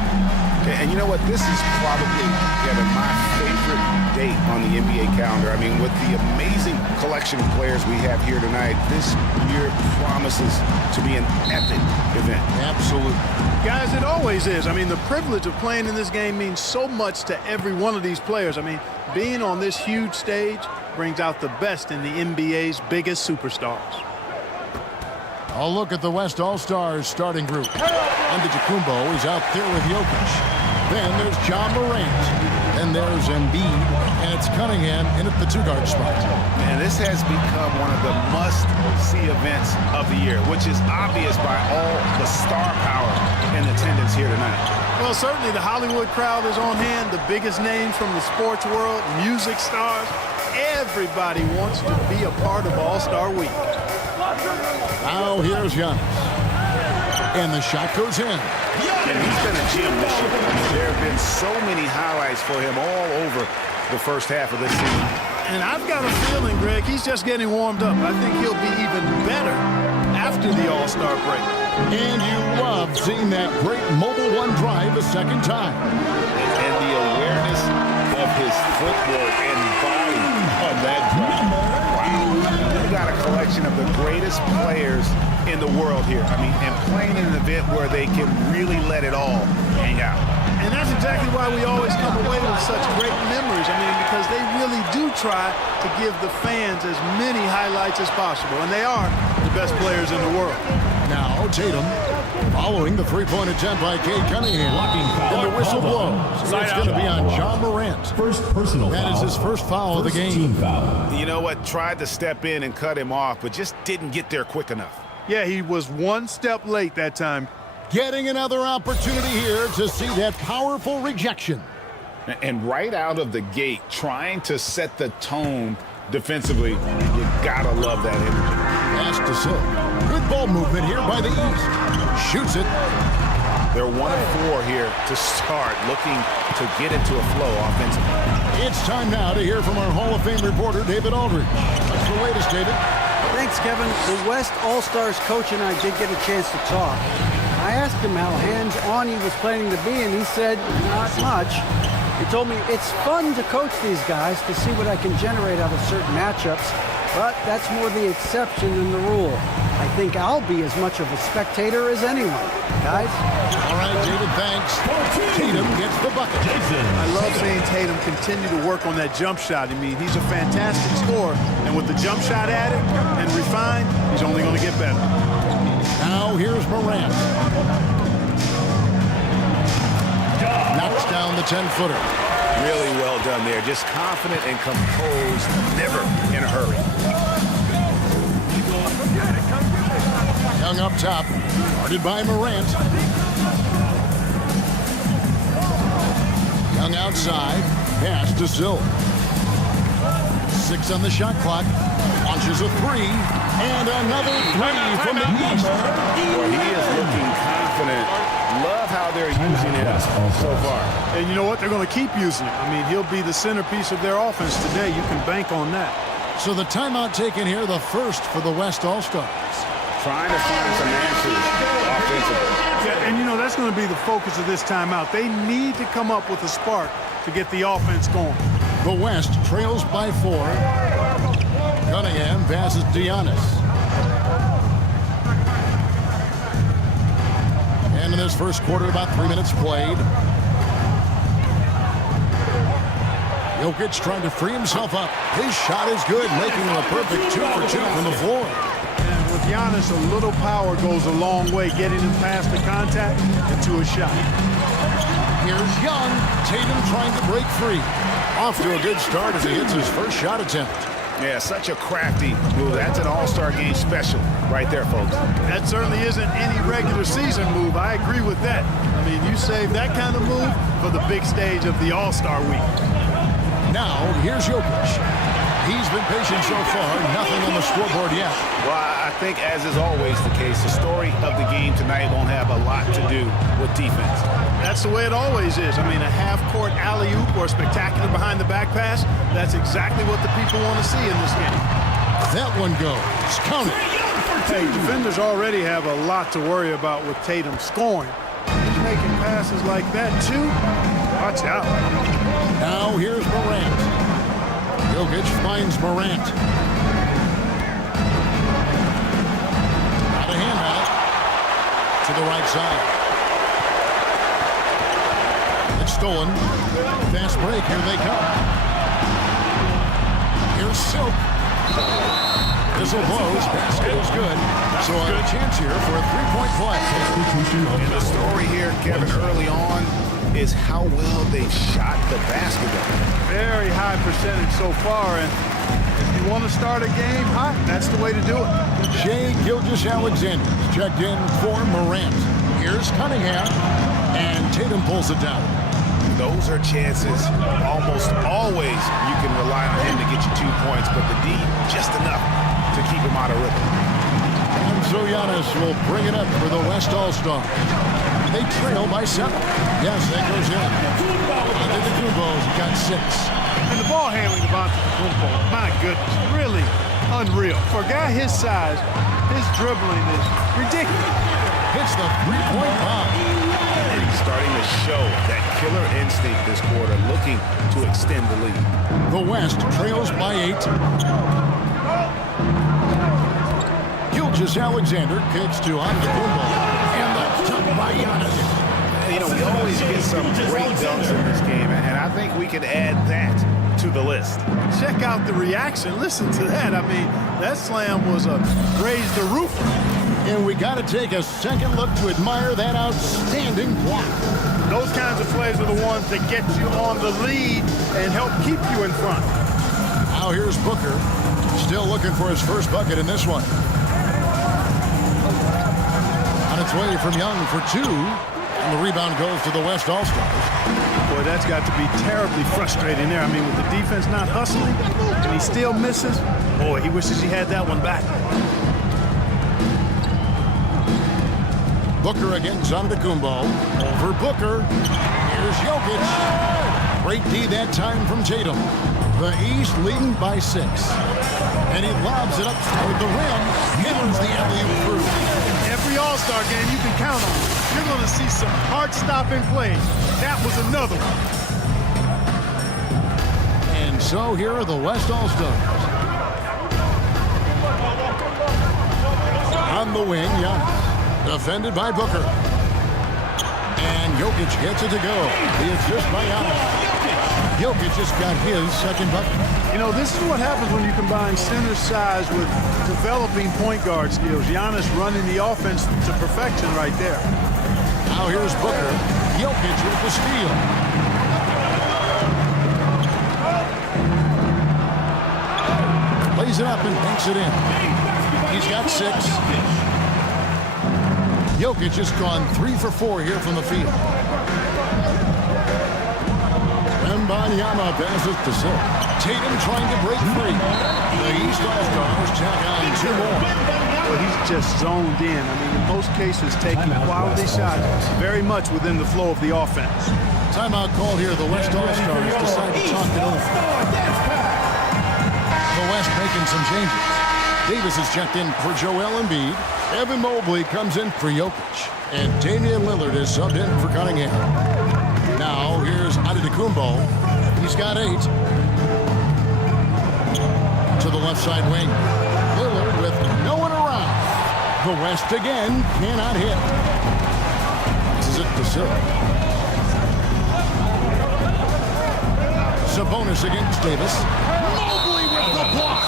And you know what? This is probably, Kevin, my favorite date on the NBA calendar. I mean, with the amazing collection of players we have here tonight, this year promises to be an epic event. Absolutely. Guys, it always is. I mean, the privilege of playing in this game means so much to every one of these players. I mean, being on this huge stage brings out the best in the NBA's biggest superstars. I'll look at the West All-Stars starting group. Antetokounmpo is out there with Jokic. Then there's John Morant. Then there's Embiid. And it's Cunningham in at the two-guard spot. And this has become one of the must-see events of the year, which is obvious by all the star power in attendance here tonight. Well, certainly the Hollywood crowd is on hand, the biggest names from the sports world, music stars. Everybody wants to be a part of All-Star Week. Now here's Giannis. And the shot goes in. And he's been a gem this year. There have been so many highlights for him all over the first half of this season. And I've got a feeling, Greg, he's just getting warmed up. I think he'll be even better after the All-Star break. And you love seeing that great mobile one drive a second time. And the awareness of his footwork and body on that drive. Wow. We've got a collection of the greatest players in the world here. I mean, and playing in an event where they can really let it all hang out. And that's exactly why we always come away with such great memories. I mean, because they really do try to give the fans as many highlights as possible. And they are the best players in the world. Now Tatum following the three-point attempt by Cade Cunningham. And the whistle blows. So it's going to be on John Morant. First personal foul. That is his first foul of the game. Team foul. You know what? Tried to step in and cut him off, but just didn't get there quick enough. Yeah, he was one step late that time. Getting another opportunity here to see that powerful rejection. And right out of the gate, trying to set the tone defensively, you gotta love that energy. Pass to Silk. Good ball movement here by the East. Shoots it. They're 1 of 4 here to start, looking to get into a flow offensively. It's time now to hear from our Hall of Fame reporter, David Aldridge. What's the latest, David? Thanks, Kevin. The West All-Stars coach and I did get a chance to talk. I asked him how hands-on he was planning to be, and he said, not much. He told me it's fun to coach these guys to see what I can generate out of certain matchups, but that's more the exception than the rule. I think I'll be as much of a spectator as anyone. Guys? All right, David, thanks. Tatum gets the bucket. I love seeing Tatum continue to work on that jump shot. I mean, he's a fantastic scorer, and with the jump shot added and refined, he's only going to get better. Now here's Morant. Knocks down the 10-footer. Really well done there. Just confident and composed, never in a hurry. Young up top, guarded by Morant. Young outside, pass to Silk. 6 on the shot clock. Launches a 3, and another 3 from the East. Well, he is looking confident. Love how they're using it so far. And you know what? They're going to keep using it. I mean, he'll be the centerpiece of their offense today. You can bank on that. So the timeout taken here, the first for the West All-Stars. Trying to find some answers offensively. Yeah, and you know, that's going to be the focus of this timeout. They need to come up with a spark to get the offense going. The West trails by 4. Cunningham passes to Giannis. And in this first quarter, about 3 minutes played. Jokic trying to free himself up. His shot is good, making him a perfect 2 for 2 from the floor. And with Giannis, a little power goes a long way, getting him past the contact and to a shot. Here's Young. Tatum trying to break free. Off to a good start as he hits his first shot attempt. Yeah, such a crafty move. That's an all-star game special right there, folks. That certainly isn't any regular season move. I agree with that. I mean, you save that kind of move for the big stage of the All-Star Week. Now, here's Jokic. He's been patient so far. Nothing on the scoreboard yet. Well, I think, as is always the case, the story of the game tonight won't have a lot to do with defense. That's the way it always is. I mean, a half-court alley-oop or a spectacular behind-the-back pass, that's exactly what the people want to see in this game. That one goes. Count it. Hey, defenders already have a lot to worry about with Tatum scoring. making passes like that, too, watch out. Now here's Morant. Jokic finds Morant. Got a hand on it. To the right side. It's stolen. Fast break. Here they come. Here's Silk. Whistle blows. Basket is good. So a chance here for a three-point play. And the story here, Kevin, early on is how well they shot the basketball. Very high percentage so far, and if you want to start a game hot, that's the way to do it. Shai Gilgeous-Alexander checked in for Morant. Here's Cunningham, and Tatum pulls it down. Those are chances almost always you can rely on him to get you 2 points, but the D just enough to keep him out of rhythm. And so Giannis will bring it up for the West All-Star. They trail by 7. Yes, that goes in. Antetokounmpo's got 6. And the ball handling of Antetokounmpo, my goodness, really unreal. For a guy his size, his dribbling is ridiculous. Hits the three-point bomb. And he's starting to show that killer instinct this quarter, looking to extend the lead. The West trails by 8. Gilgeous-Alexander kicks to Antetokounmpo. And the dunk by Giannis. You know, we always get some great dunks in this game, and I think we can add that to the list. Check out the reaction. Listen to that. I mean, that slam was a raise the roof. And we got to take a second look to admire that outstanding block. Those kinds of plays are the ones that get you on the lead and help keep you in front. Now here's Booker, still looking for his first bucket in this one. On its way from Young for 2, and the rebound goes to the West All-Stars. Boy, that's got to be terribly frustrating there. I mean, with the defense not hustling, and he still misses, boy, he wishes he had that one back. Booker against Antetokounmpo. Over Booker. Here's Jokic. Great D that time from Tatum. The East leading by 6. And he lobs it up toward the rim. Hammers the alley-oop through. Every All-Star game you can count on. You're going to see some heart-stopping plays. That was another one. And so here are the West All-Stars. On the wing, Giannis. Defended by Booker. And Jokic gets it to go. The assist by Giannis. Jokic just got his second bucket. You know, this is what happens when you combine center size with developing point guard skills. Giannis running the offense to perfection right there. Now here's Booker. Jokic with the steal. Plays it up and banks it in. He's got 6. Jokic has gone 3 for 4 here from the field. Wembanyama passes to Silk. Tatum trying to break free. The East All-Stars tack on 2 more. Well, he's just zoned in. I mean, in most cases, taking quality shots very much within the flow of the offense. Timeout called here. The West All-Stars decide to talk it over. The West making some changes. Davis is checked in for Joel Embiid. Evan Mobley comes in for Jokic. And Damian Lillard is subbed in for Cunningham. Now here's Antetokounmpo. He's got 8. To the left side wing. Lillard with no one around. The West again cannot hit. This is it to Silk. Sabonis against Davis. Mobley with the block.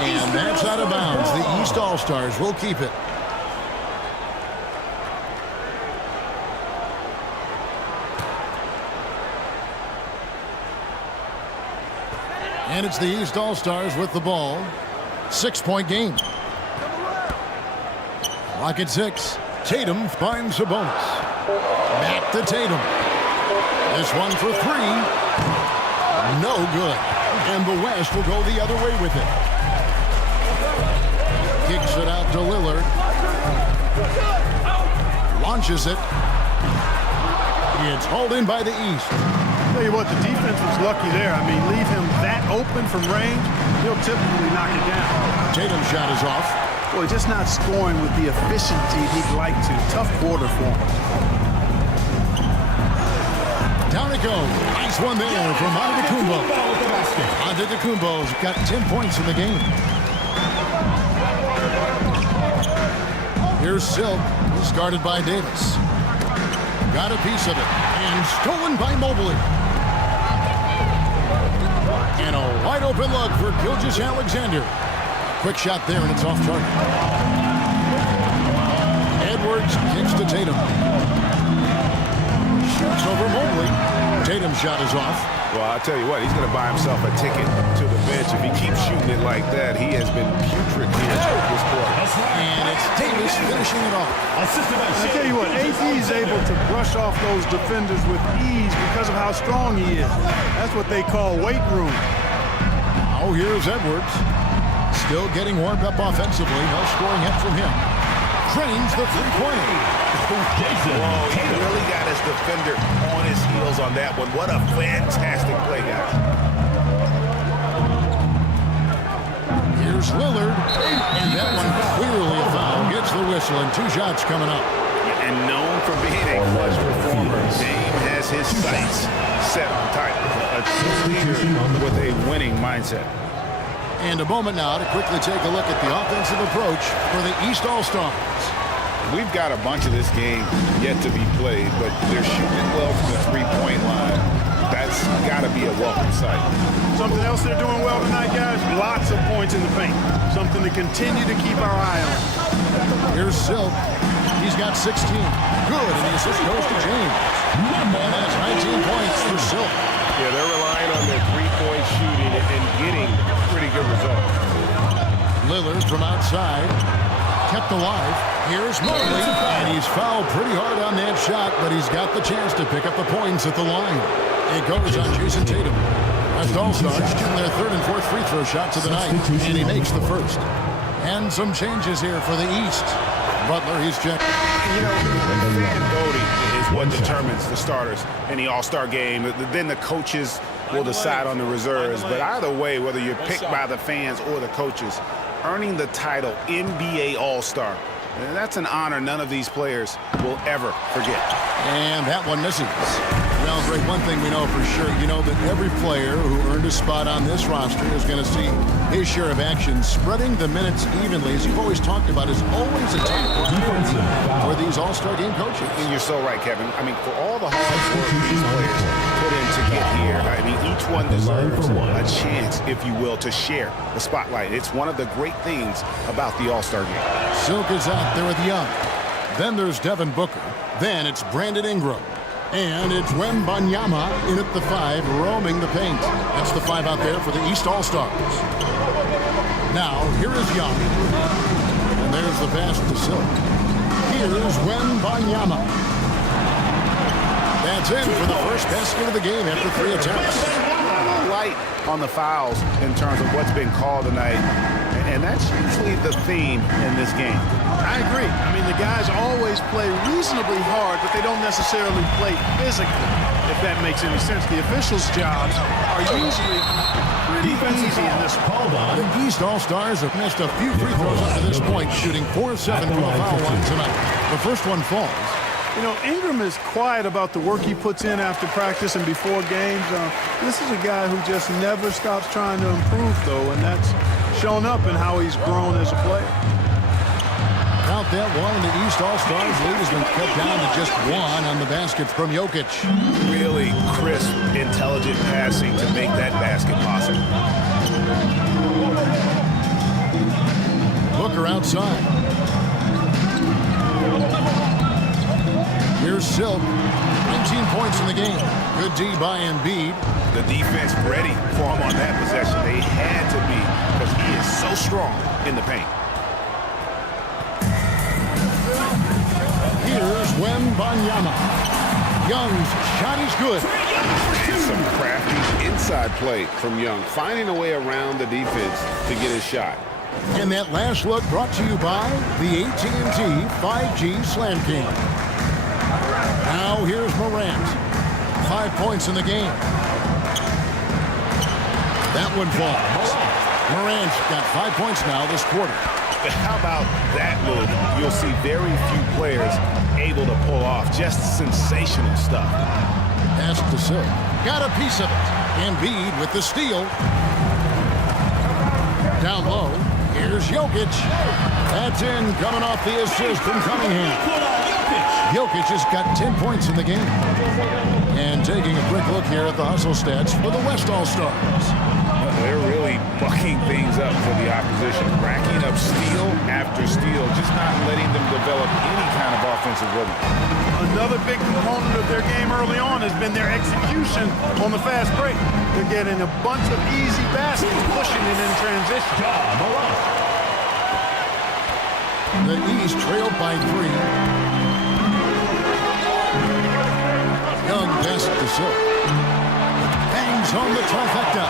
And that's out of bounds. The East All-Stars will keep it. And it's the East All-Stars with the ball. 6-point game. Clock at 6. Tatum finds Sabonis. Back to Tatum. This one for 3. No good. And the West will go the other way with it. Kicks it out to Lillard. Launches it. It's hauled in by the East. Tell you what, the defense was lucky there. I mean, leave him that open from range, he'll typically knock it down. Tatum's shot is off. Boy, just not scoring with the efficiency he'd like to. Tough quarter for him. Down it goes. Nice one there from Antetokounmpo. Antetokounmpo's got 10 points in the game. Here's Silk. He's guarded by Davis. Got a piece of it. And stolen by Mobley. And a wide open look for Gilgeous-Alexander. Quick shot there, and it's off target. Edwards kicks to Tatum. Shoots over Mobley. Tatum's shot is off. Well, I'll tell you what, he's going to buy himself a ticket to the bench. If he keeps shooting it like that, he has been putrid here this quarter. And it's Davis finishing it off. I tell you what, AD is able to brush off those defenders with ease because of how strong he is. That's what they call weight room. Now here's Edwards. Still getting warmed up offensively. No scoring hit from him. Drains the three-pointer. Whoa, he really got his defender on his heels on that one. What a fantastic play, guys. Here's Lillard. And that one clearly a foul. Gets the whistle, and 2 shots coming up. And known for being a clutch performer, Dame has his sights set on tight. A true leader with a winning mindset. And a moment now to quickly take a look at the offensive approach for the East All-Stars. We've got a bunch of this game yet to be played, but they're shooting well from the three-point line. That's got to be a welcome sight. Something else they're doing well tonight, guys, lots of points in the paint. Something to continue to keep our eye on. Here's Silk. He's got 16. Good, and the assist goes to James. And that's 19 points for Silk. Yeah, they're relying on their three-point shooting and getting pretty good results. Lillard from outside. Kept alive. Here's Mobley, and he's fouled pretty hard on that shot, but he's got the chance to pick up the points at the line. It goes on Jason Tatum. As All-Stars shooting their 3rd and 4th free throw shots of the night, and he makes the first. And some changes here for the East. Butler, he's checked. You know, fan voting is what determines the starters in the All-Star game. Then the coaches will decide on the reserves. But either way, whether you're picked by the fans or the coaches, earning the title NBA All-Star, that's an honor none of these players will ever forget. And that one misses. Well, Greg, one thing we know for sure, you know that every player who earned a spot on this roster is going to see his share of action. Spreading the minutes evenly, as you've always talked about, is always a top priority for these All-Star game coaches. And you're so right, Kevin. I mean, for all the hard work these players put in to get here, I mean, each one deserves a chance, if you will, to share the spotlight. It's one of the great things about the All-Star game. Silk is out there with Young. Then there's Devin Booker. Then it's Brandon Ingram. And it's Wembanyama in at the 5, roaming the paint. That's the 5 out there for the East All-Stars. Now, here is Young. And there's the pass to Silk. Here's Wembanyama. That's in for the first basket of the game after 3 attempts. Light on the fouls in terms of what's been called tonight. And that's usually the theme in this game. I agree. I mean, the guys always play reasonably hard, but they don't necessarily play physically, if that makes any sense. The officials' jobs are usually pretty easy in this one. The East All-Stars have missed a few free throws up to this point, shooting 4 of 7 from a foul line tonight. The first one falls. You know, Ingram is quiet about the work he puts in after practice and before games. This is a guy who just never stops trying to improve, though, and that's shown up in how he's grown as a player. Count that one, and the East All-Stars lead has been cut down to just 1 on the basket from Jokic. Really crisp, intelligent passing to make that basket possible. Booker outside. Here's Silk. 19 points in the game. Good D by Embiid. The defense ready for him on that possession. They had to be, because he is so strong in the paint. Here's Wembanyama. Young's shot is good. And some crafty inside play from Young, finding a way around the defense to get his shot. And that last look brought to you by the AT&T 5G Slam King. Now here's Morant. 5 points in the game. That one falls. Morant's got 5 points now this quarter. How about that move? You'll see very few players able to pull off just sensational stuff. Pass to Silk. Got a piece of it. Embiid with the steal. Down low. Here's Jokic. That's in, coming off the assist from Cunningham. Jokic has got 10 points in the game. And taking a quick look here at the hustle stats for the West All-Stars. They're really bucking things up for the opposition, racking up steal after steal, just not letting them develop any kind of offensive rhythm. Another big component of their game early on has been their execution on the fast break. They're getting a bunch of easy baskets, pushing it in transition. The East trailed by 3. Young passes to Silk. Bangs home the trifecta.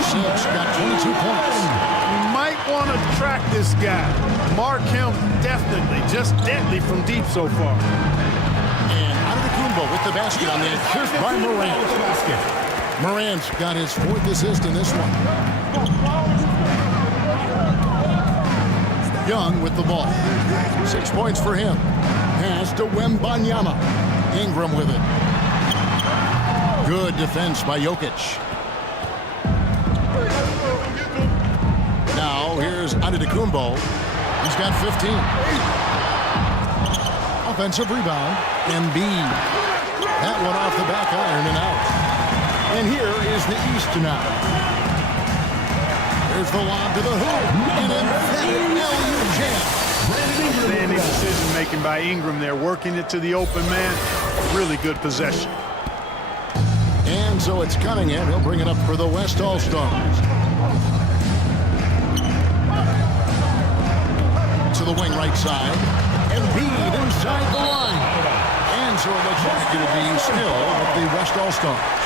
Silk's got 22 points. You might want to track this guy. Mark him definitely, just deadly from deep so far. And Antetokounmpo with the basket on the assist by Morant. Morant's got his 4th assist in this one. Young with the ball. 6 points for him. Pass to Wembanyama. Ingram with it. Good defense by Jokic. Now here's Antetokounmpo. He's got 15. Offensive rebound. Embiid. That one off the back iron and out. And here is the East tonight. There's the lob to the hoop. And emphatic LU jam. Outstanding decision-making by Ingram there, working it to the open man. Really good possession. And so it's Cunningham. He'll bring it up for the West All-Stars. To the wing right side. Embiid inside the line. And so it looks like it'll be still with the West All-Stars.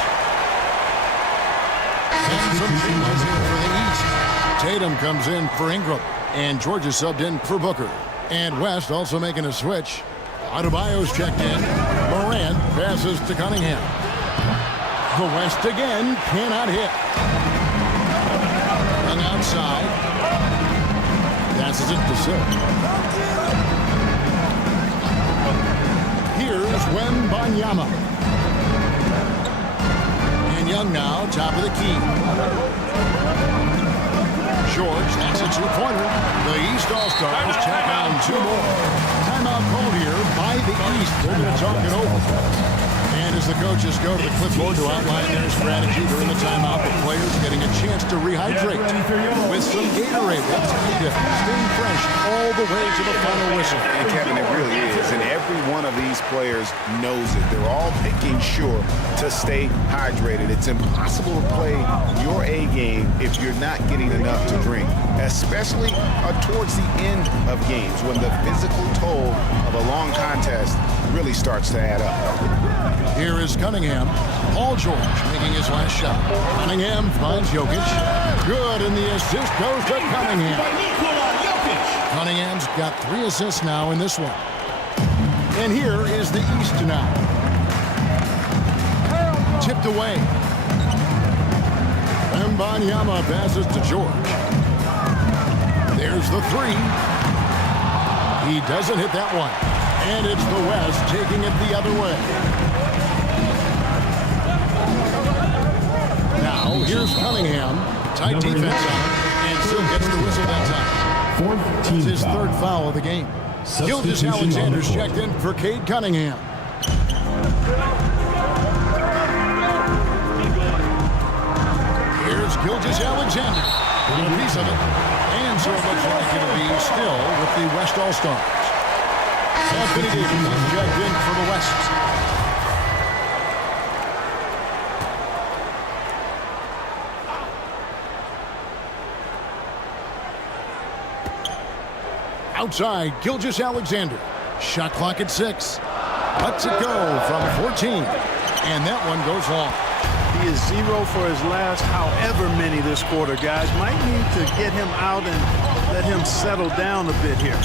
And some changes in for the East. Tatum comes in for Ingram. And George is subbed in for Booker. And West also making a switch. Adebayo's checked in. Morant passes to Cunningham. The West again cannot hit. Hung outside. Passes it to Silk. Here's Wembanyama. And Young now, top of the key. George, that's a 2-pointer. The East All-Stars check on 2 more. Timeout called here by the East. They're going to talk it over. And as the coaches go to the clipboard to outline their strategy during the timeout, the players getting a chance to rehydrate with some Gatorade. That's good. Staying fresh all the way to the final whistle. And Kevin, it really is. And every one of these players knows it. They're all making sure to stay hydrated. It's impossible to play your A game if you're not getting enough to drink, especially towards the end of games when the physical toll of a long contest really starts to add up. Here is Cunningham. Paul George making his last shot. Cunningham finds Jokic. Good, and the assist goes to Cunningham. Cunningham's got 3 assists now in this one. And here is the East tonight. Tipped away. Wembanyama passes to George. There's the 3. He doesn't hit that one. And it's the West taking it the other way. Now, here's Cunningham. Tight defense on him. And still gets the whistle that time. It's his 3rd foul of the game. Gilgeous-Alexander's checked in for Cade Cunningham. Here's Gilgeous-Alexander. A piece of it. And so it looks like it'll be still with the West All-Stars. Anthony Davis is checked in for the West. Outside, Gilgeous-Alexander. Shot clock at 6. Lets it go from 14. And that one goes long. He is 0 for his last however many this quarter, guys. Might need to get him out and let him settle down a bit here.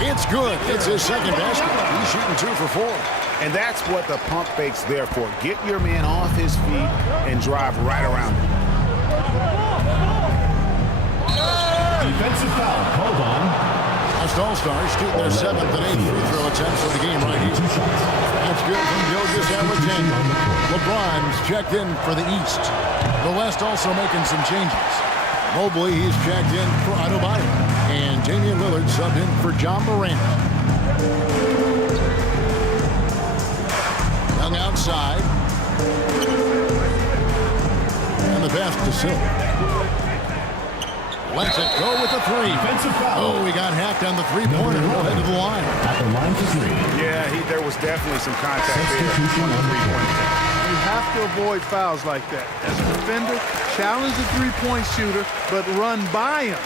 It's good. It's his 2nd basket. He's shooting 2 for 4. And that's what the pump fake's there for. Get your man off his feet and drive right around him. Defensive foul called on West All-Stars shooting their 7th and 8th free throw attempts of the game right here. That's good from Gilgeous-Alexander. LeBron's checked in for the East. The West also making some changes. Mobley, he's checked in for Adebayo. And Damian Lillard subbed in for John Morant. Young outside. And the pass to Silk. Lets it go with the three. Oh, he got hacked on the three-pointer. He'll head to the line. At the line for three. Yeah, there was definitely some contact there on the three-point. You have to avoid fouls like that. As a defender, challenge the three-point shooter, but run by him,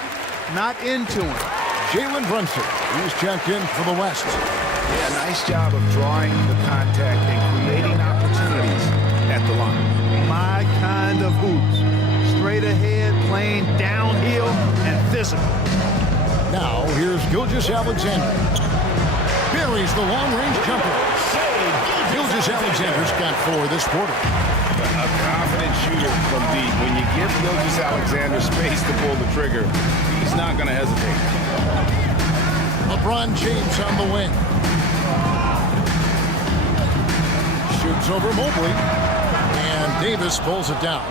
not into him. Jalen Brunson, he's checked in for the West. Yeah, nice job of drawing the contact and creating opportunities at the line. My kind of hoops. Straight ahead, playing downhill and physical. Now, here's Gilgeous-Alexander. Buries the long-range jumper. Gilgeous-Alexander's got 4 this quarter. A confident shooter from deep. When you give Gilgeous-Alexander space to pull the trigger, he's not going to hesitate. LeBron James on the wing. Shoots over Mobley. And Davis pulls it down.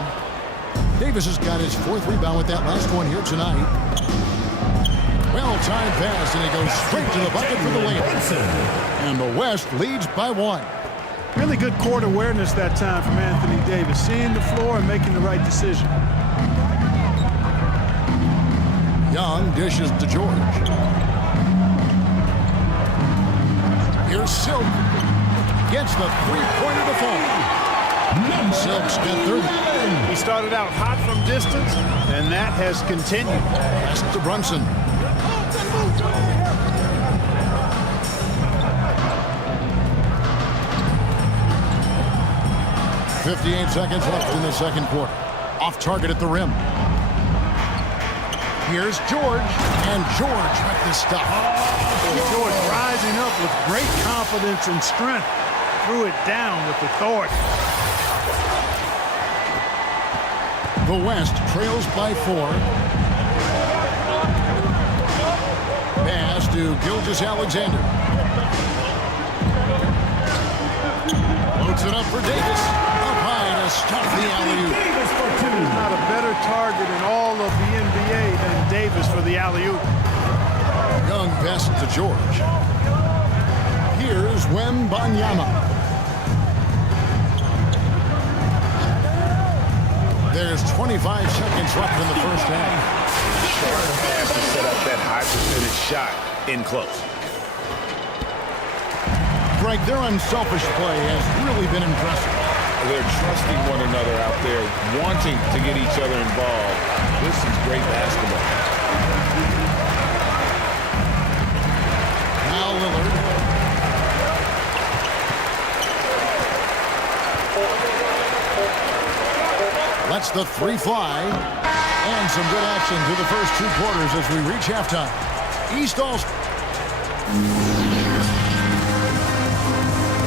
Davis has got his 4th rebound with that last one here tonight. Well-timed pass, and he goes straight to the bucket for the layup. And the West leads by 1. Really good court awareness that time from Anthony Davis, seeing the floor and making the right decision. Young dishes to George. Here's Silk. Gets the three-pointer to fall. Silk's got 30. He started out hot from distance, and that has continued. Pass to Brunson. 58 seconds left in the second quarter. Off target at the rim. Here's George, and George with the stuff. George rising up with great confidence and strength. Threw it down with authority. The West trails by 4. Pass to Gilgeous-Alexander. Loads it up for Davis. Up high to stop the alley-oop. There's not a better target in all of the NBA than Davis for the alley-oop. Young pass to George. Here's Wembanyama. There's 25 seconds left in the first half. Sharp pass to set up that high percentage shot in close. Greg, their unselfish play has really been impressive. They're trusting one another out there, wanting to get each other involved. This is great basketball. Now Lillard. Lets the three fly. And some good action through the first 2 quarters as we reach halftime. East All.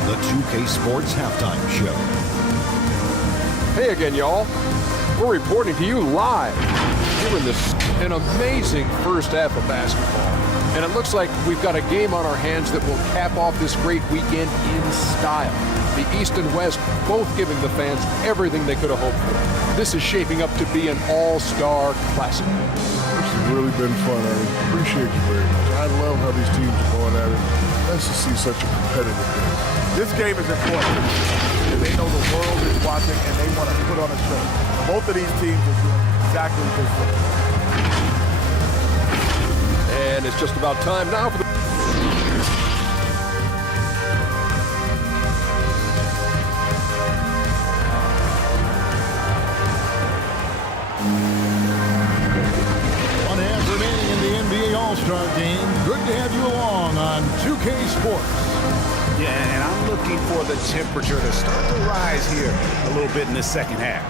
The 2K Sports Halftime Show. Hey again, y'all. We're reporting to you live here in an amazing first half of basketball. And it looks like we've got a game on our hands that will cap off this great weekend in style. The East and West both giving the fans everything they could have hoped for. This is shaping up to be an all-star classic. This has really been fun. I appreciate you very much. I love how these teams are going at it. Nice to see such a competitive game. This game is important. They know the world is watching, and they want to put on a show. Both of these teams are doing exactly this way. And it's just about time now for the... All-Star game. Good to have you along on 2K Sports. Yeah, and I'm looking for the temperature to start to rise here a little bit in the second half.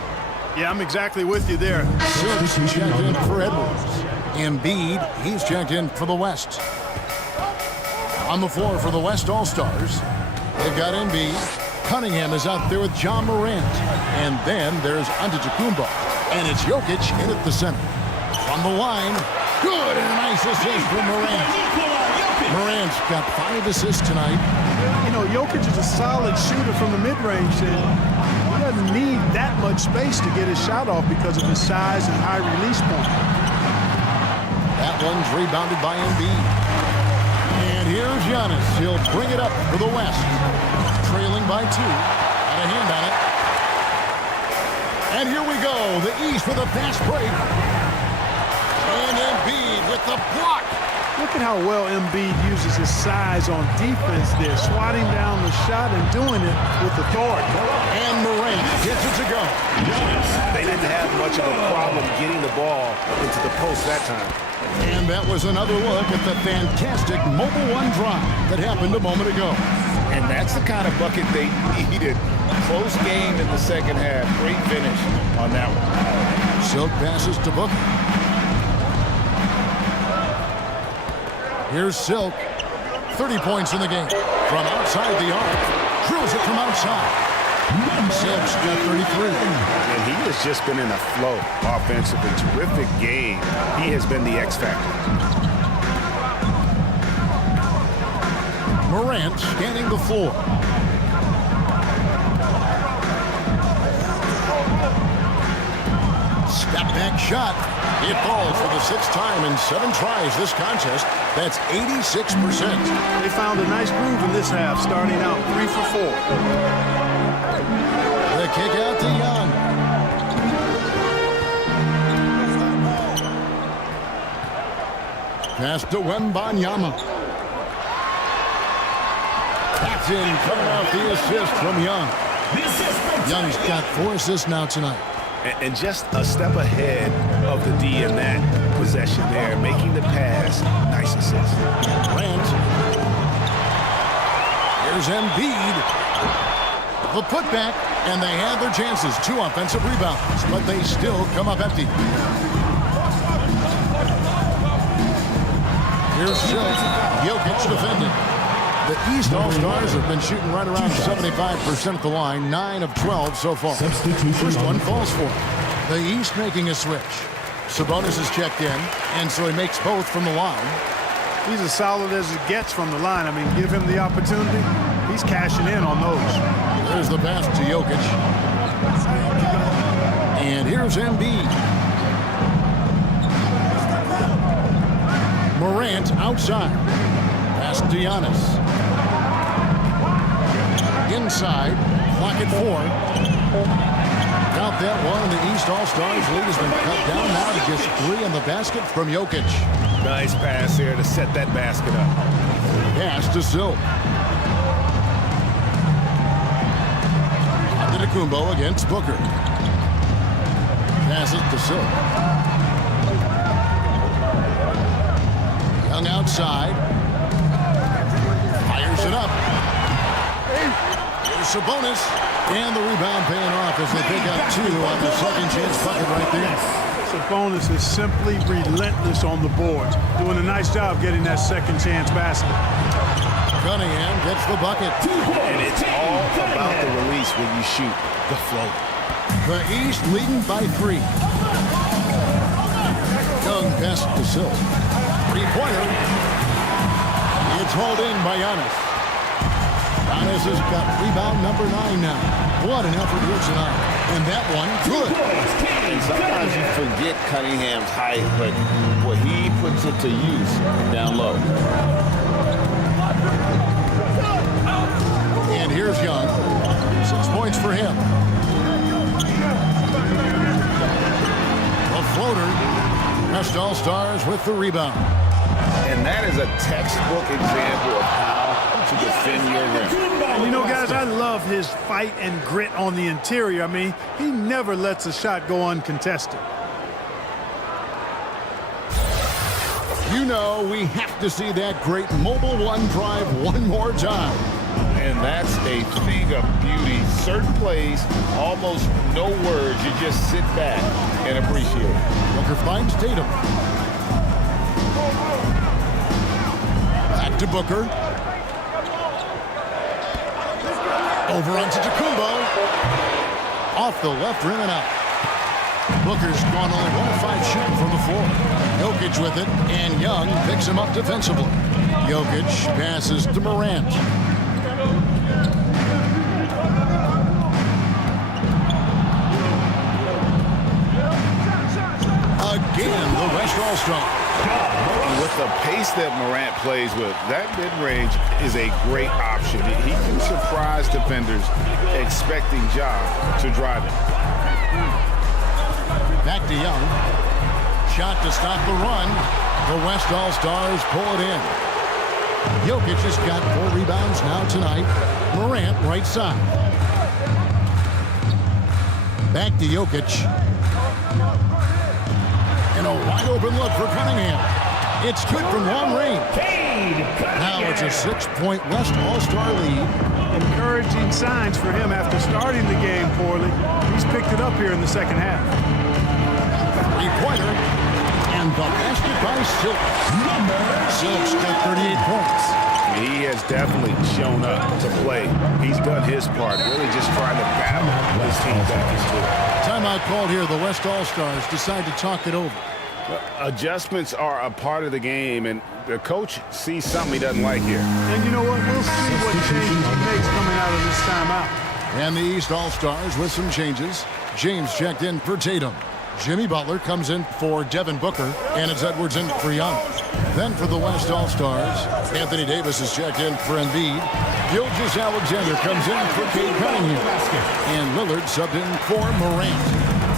Yeah, I'm exactly with you there. Silks checked in for Edwards. Embiid, he's checked in for the West. On the floor for the West All-Stars, they've got Embiid. Cunningham is out there with John Morant. And then there's Antetokounmpo. And it's Jokic in at the center. From the line, good and a nice assist from Morant. Morant's got 5 assists tonight. You know, Jokic is a solid shooter from the mid-range, and he doesn't need that much space to get his shot off because of his size and high release point. That one's rebounded by Embiid. And here's Giannis. He'll bring it up for the West. Trailing by 2. Got a hand on it. And here we go. The East with a fast break. And Embiid with the block. Look at how well Embiid uses his size on defense there, swatting down the shot and doing it with authority. And Morant gets it to go. They didn't have much of a problem getting the ball into the post that time. And that was another look at the fantastic Mobile One drive that happened a moment ago. And that's the kind of bucket they needed. Close game in the second half. Great finish on that one. Silk passes to Booker. Here's Silk. 30 points in the game. From outside the arc. Drills it from outside. Silk's got 33. And he has just been in a flow offensively. Terrific game. He has been the X factor. Morant scanning the floor. Step back shot. It falls for the 6th time in 7 tries this contest. That's 86%. They found a nice groove in this half, starting out 3 for 4. The kick out to Young. Pass to Wembanyama. That's in, coming off the assist from Young. Young's got 4 assists now tonight. And just a step ahead of the D in that possession there, making the pass. Nice assist. Grant. Here's Embiid. The putback, and they had their chances. 2 offensive rebounds, but they still come up empty. Here's Silk. Jokic defending. The East All-Stars have been shooting right around 75% at the line, 9 of 12 so far. First one falls for him. The East making a switch. Sabonis is checked in, and so he makes both from the line. He's as solid as it gets from the line. I mean, give him the opportunity. He's cashing in on those. There's the pass to Jokic. And here's Embiid. Morant outside. Pass to Giannis. Inside. Clock at 4. Count that one, and the East All-Stars lead has been cut down now to just 3 on the basket from Jokic. Nice pass here to set that basket up. Pass to Silk. Antetokounmpo against Booker. Pass it to Silk. Young outside. Fires it up. Here's Sabonis. And the rebound paying off as they pick up 2 on the second chance bucket right there. Sabonis is simply relentless on the boards, doing a nice job getting that second chance basket. Cunningham gets the bucket. And it's all about the release when you shoot the float. The East leading by 3. Young pass to Silk. 3-pointer. It's hauled in by Giannis. Giannis has got rebound number 9 now. What an effort here tonight. And that one, good. And sometimes you forget Cunningham's height, but boy, he puts it to use down low. And here's Young. 6 points for him. A floater. West All-Stars with the rebound. And that is a textbook example of how to defend your rim. And you know, guys, I love his fight and grit on the interior. I mean, he never lets a shot go uncontested. You know, we have to see that great Mobile One drive one more time. And that's a thing of beauty. Certain plays, almost no words. You just sit back and appreciate it. Booker finds Tatum. Back to Booker. Over onto Antetokounmpo. Off the left rim and out. Booker's gone only 1 of 5 shooting from the floor. Jokic with it, and Young picks him up defensively. Jokic passes to Morant. Again, the West All-Star. With the pace that Morant plays with, that mid-range is a great option. He can surprise defenders expecting Ja to drive it. Back to Young. Shot to stop the run. The West All-Stars pull it in. Jokic has got 4 rebounds now tonight. Morant right side. Back to Jokic. And a wide open look for Cunningham. It's good from long range. Now it's a 6-point West All-Star lead. Encouraging signs for him after starting the game poorly. He's picked it up here in the second half. Three-pointer. And the basket by Silk. Silk's got 38 points. He has definitely shown up to play. He's done his part, really just trying to battle his team back into it. Timeout called here. The West All-Stars decide to talk it over. Adjustments are a part of the game, and the coach sees something he doesn't like here. And you know what? We'll see what changes he makes coming out of this timeout. And the East All-Stars with some changes. James checked in for Tatum. Jimmy Butler comes in for Devin Booker, and it's Edwards in for Young. Then for the West All-Stars, Anthony Davis is checked in for Embiid. Gilgeous-Alexander comes in for Cade Cunningham. And Lillard subbed in for Morant.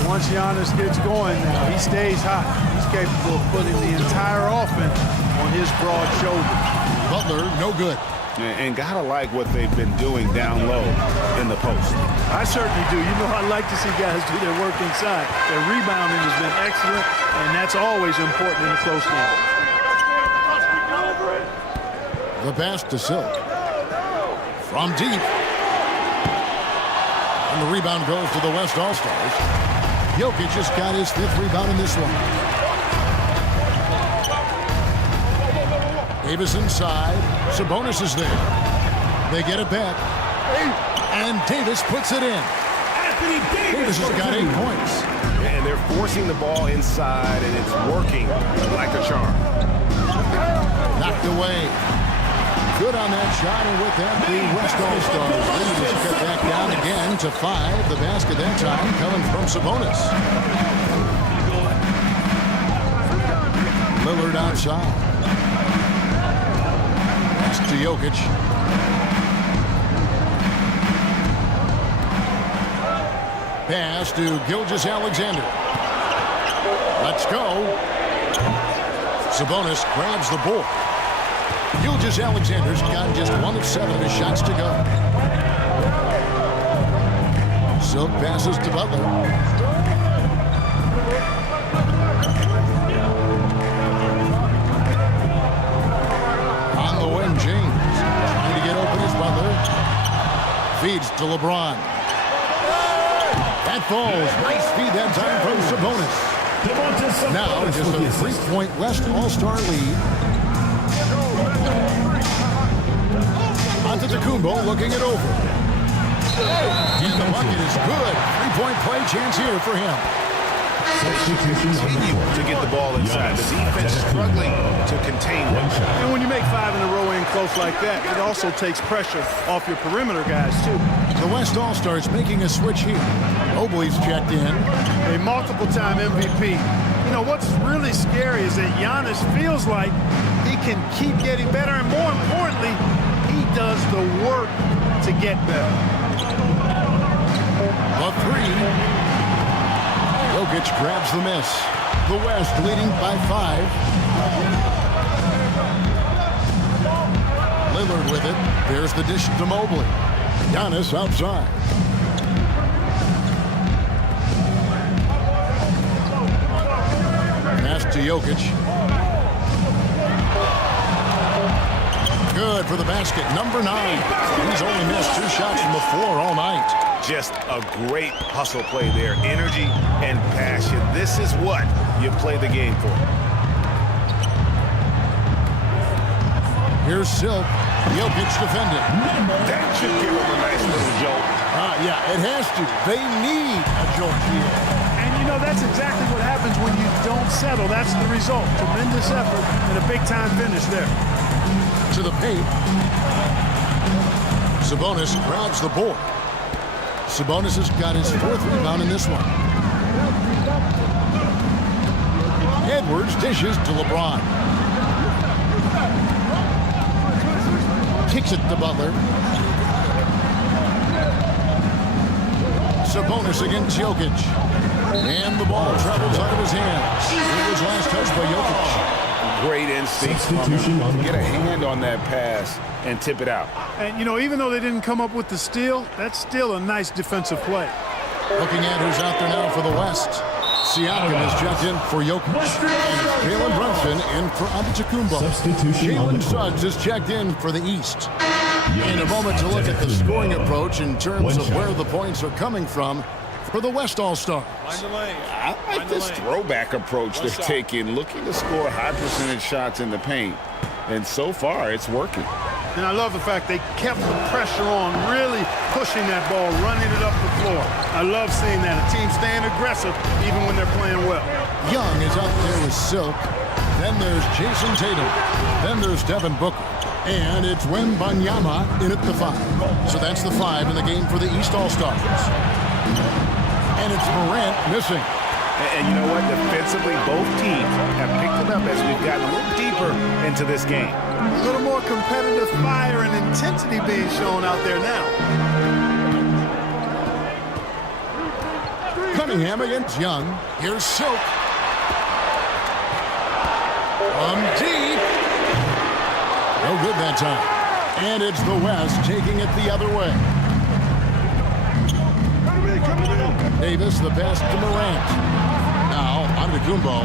Once Giannis gets going now, he stays hot. He's capable of putting the entire offense on his broad shoulders. Butler, no good. And gotta like what they've been doing down low in the post. I certainly do. You know, I like to see guys do their work inside. Their rebounding has been excellent, and that's always important in a close game. The pass to Silk. From deep. And the rebound goes to the West All-Stars. Jokic just got his 5th rebound in this one. Davis inside. Sabonis is there. They get it back. And Davis puts it in. Davis has got 8 points. And they're forcing the ball inside, and it's working like a charm. Knocked away. Good on that shot, and with that, the West All-Stars lead is cut back down again to 5. The basket that time coming from Sabonis. Lillard outside. Pass to Jokic. Pass to Gilgeous-Alexander. Let's go. Sabonis grabs the board. Gilgeous-Alexander's got just 1 of 7 of his shots to go. Silk passes to Butler. On the wing, James. Trying to get open is Butler. Feeds to LeBron. That falls. Nice feed that time from Sabonis. Now just a 3-point West All-Star lead. Antetokounmpo looking it over. And the bucket is good. 3-point play chance here for him. Continue to get the ball inside. The defense struggling to contain them. And when you make 5 in a row in close like that, it also takes pressure off your perimeter guys, too. The West All-Stars making a switch here. Mobley's checked in. A multiple-time MVP. You know, what's really scary is that Giannis feels like he can keep getting better, and more importantly, he does the work to get better. A 3. Jokic grabs the miss. The West leading by 5. Lillard with it. There's the dish to Mobley. Giannis outside. Pass to Jokic. Good for the basket. Number 9. He's only missed 2 shots from the floor all night. Just a great hustle play there. Energy and passion. This is what you play the game for. Here's Silk. Jokic defending. That should give him a nice little jolt. Yeah, it has to. They need a jolt here. And you You know, that's exactly what happens when you don't settle. That's the result. Tremendous effort and a big-time finish there. To the paint. Sabonis grabs the board. Sabonis has got his 4th rebound in this one. Edwards dishes to LeBron. Kicks it to Butler. Sabonis against Jokic. And the ball travels out of his hands. It was last touched by Jokic. Great instinct. Get a hand on that pass and tip it out. And, you know, even though they didn't come up with the steal, that's still a nice defensive play. Looking at who's out there now for the West. Siakam is checked in for Jokic. And Jalen Brunson in for Antetokounmpo. Jalen Suggs is checked in for the East. In a moment to look at the scoring approach in terms of where the points are coming from for the West All-Stars. I like this throwback approach they're taking, looking to score high percentage shots in the paint. And so far, it's working. And I love the fact they kept the pressure on, really pushing that ball, running it up the floor. I love seeing that. A team staying aggressive even when they're playing well. Young is out there with Silk. Then there's Jason Tatum. Then there's Devin Booker. And it's Wembanyama in at the 5. So that's the 5 in the game for the East All-Stars. And it's Morant missing. And you know what? Defensively, both teams have picked it up as we've gotten a little deeper into this game. A little more competitive fire and intensity being shown out there now. Cunningham against Young. Here's Silk. From deep. No good that time. And it's the West taking it the other way. Davis, the pass to Morant. Now, Antetokounmpo.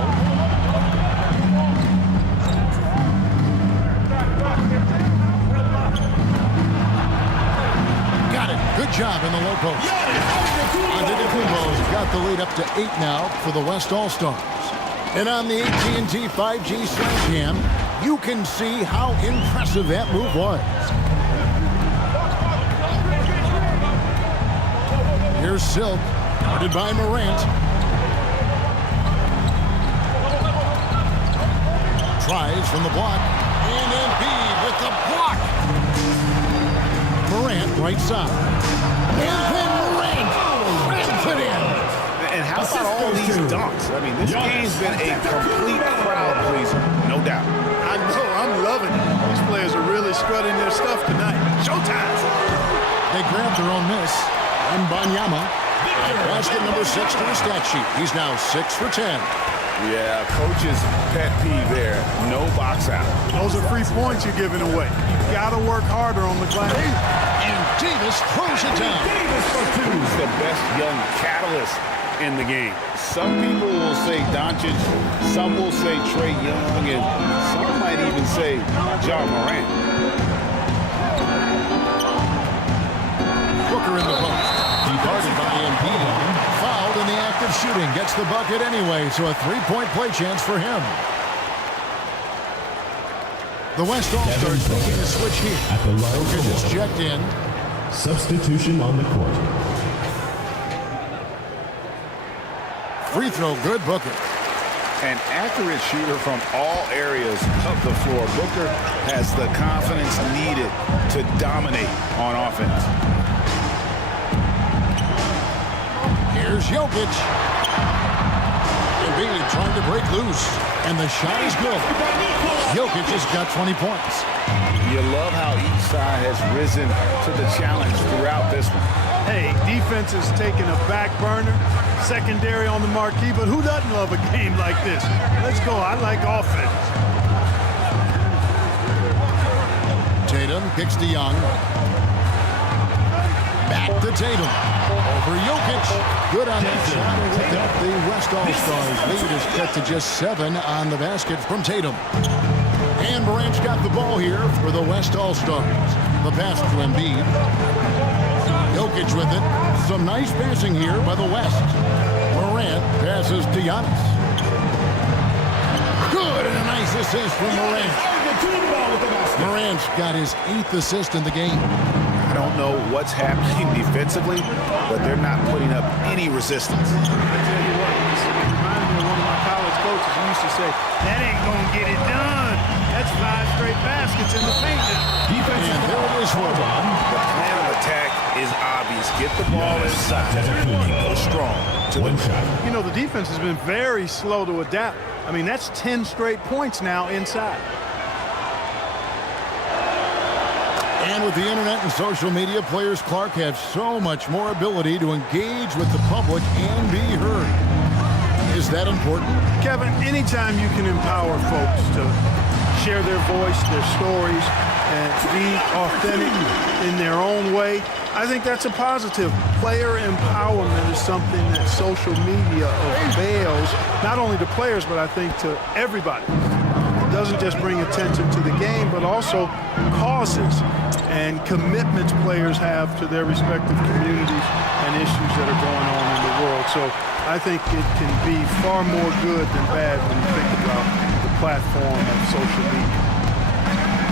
Got it. Good job in the low post. Antetokounmpo's got the lead up to 8 now for the West All-Stars. And on the AT&T 5G Slam Cam, you can see how impressive that move was. Here's Silk, guarded by Morant. Tries from the block, and Embiid with the block. Morant right side. And then Morant ramps it in. And how about all these dunks? I mean, this game's been a complete crowd pleaser, no doubt. I know, I'm loving it. These players are really strutting their stuff tonight. Showtime! They grabbed their own miss. Wembanyama. Basket number 6 to the stat sheet. He's now 6 for 10. Yeah, coach's pet peeve there. No box out. Those are free points you're giving away. You got to work harder on the glass. And Davis throws it down. Who's the best young catalyst in the game? Some people will say Doncic, some will say Trae Young, and some might even say John Morant. Booker in the post. Guarded by Embiid. Fouled in the act of shooting. Gets the bucket anyway, so a 3-point play chance for him. The West All-Stars making a switch here. At the line Jokic is checked in. Substitution on the court. Free throw, good, Booker. An accurate shooter from all areas of the floor. Booker has the confidence needed to dominate on offense. Here's Jokic. Embiid trying to break loose. And the shot is good. Jokic has got 20 points. You love how each side has risen to the challenge throughout this one. Hey, defense is taking a back burner. Secondary on the marquee, but who doesn't love a game like this? Let's go. I like offense. Tatum kicks to Young. Back to Tatum. Over Jokic. Good on that shot. And with that, the West All-Stars lead is cut to just 7 on the basket from Tatum. And Morant's got the ball here for the West All-Stars. The pass to Embiid. Jokic with it. Some nice passing here by the West. Morant passes to Giannis. Good, and a nice assist from Morant. Morant's got his 8th assist in the game. don't know what's happening defensively, but they're not putting up any resistance. I tell you what, it reminds me of one of my college coaches who used to say, that ain't going to get it done. That's 5 straight baskets in the paint now. And there it is for them. The plan of attack is obvious. Get the ball inside and go strong to the rim. You know, the defense has been very slow to adapt. I mean, that's 10 straight points now inside. And with the internet and social media, players Clark have so much more ability to engage with the public and be heard. Is that important? Kevin, anytime you can empower folks to share their voice, their stories, and be authentic in their own way, I think that's a positive. Player empowerment is something that social media avails, not only to players, but I think to everybody. It doesn't just bring attention to the game, but also causes and commitments players have to their respective communities and issues that are going on in the world. So I think it can be far more good than bad when you think about the platform of social media.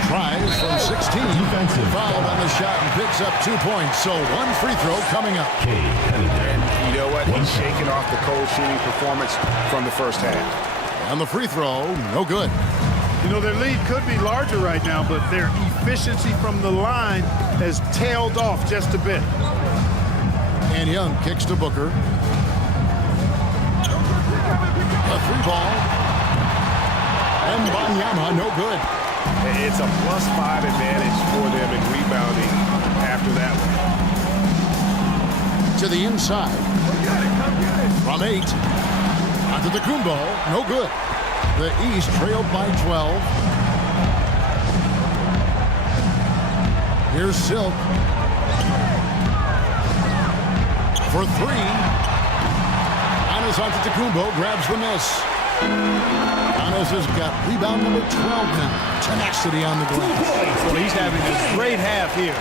Tries from 16. Defensive foul on the shot and picks up 2 points. So 1 free throw coming up. And you know what? He's shaking off the cold shooting performance from the first half. And the free throw, no good. You know, their lead could be larger right now, but their efficiency from the line has tailed off just a bit. And Young kicks to Booker. A 3-ball. And Banyama, no good. It's a +5 advantage for them in rebounding after that one. To the inside. From 8. Onto the Kumbo, no good. The East trailed by 12. Here's Silk. For 3. Giannis Antetokounmpo grabs the miss. Giannis has got rebound number 12 now. Tenacity on the glass. Well, he's having a great half here.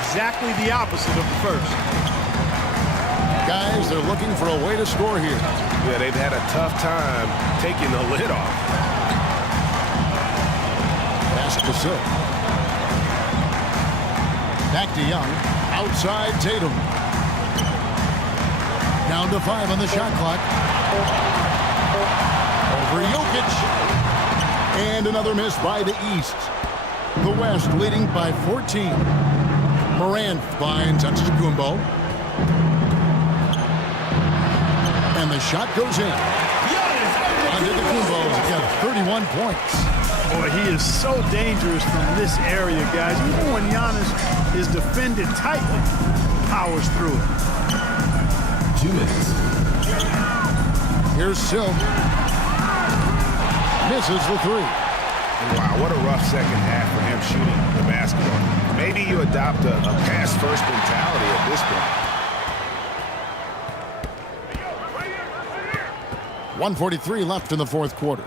Exactly the opposite of the first. Guys, they're looking for a way to score here. Yeah, they've had a tough time taking the lid off. Pass to Silk. Back to Young. Outside Tatum. Down to 5 on the shot clock. Over Jokic. And another miss by the East. The West leading by 14. Morant finds Antetokounmpo. And the shot goes in. Antetokounmpo's got 31 points. Boy, he is so dangerous from this area, guys. Even when Giannis is defended tightly, powers through it. 2 minutes. Here's Silk. Misses the 3. Wow, what a rough second half for him shooting the basketball. Maybe you adopt a pass-first mentality at this point. 1:43 left in the fourth quarter.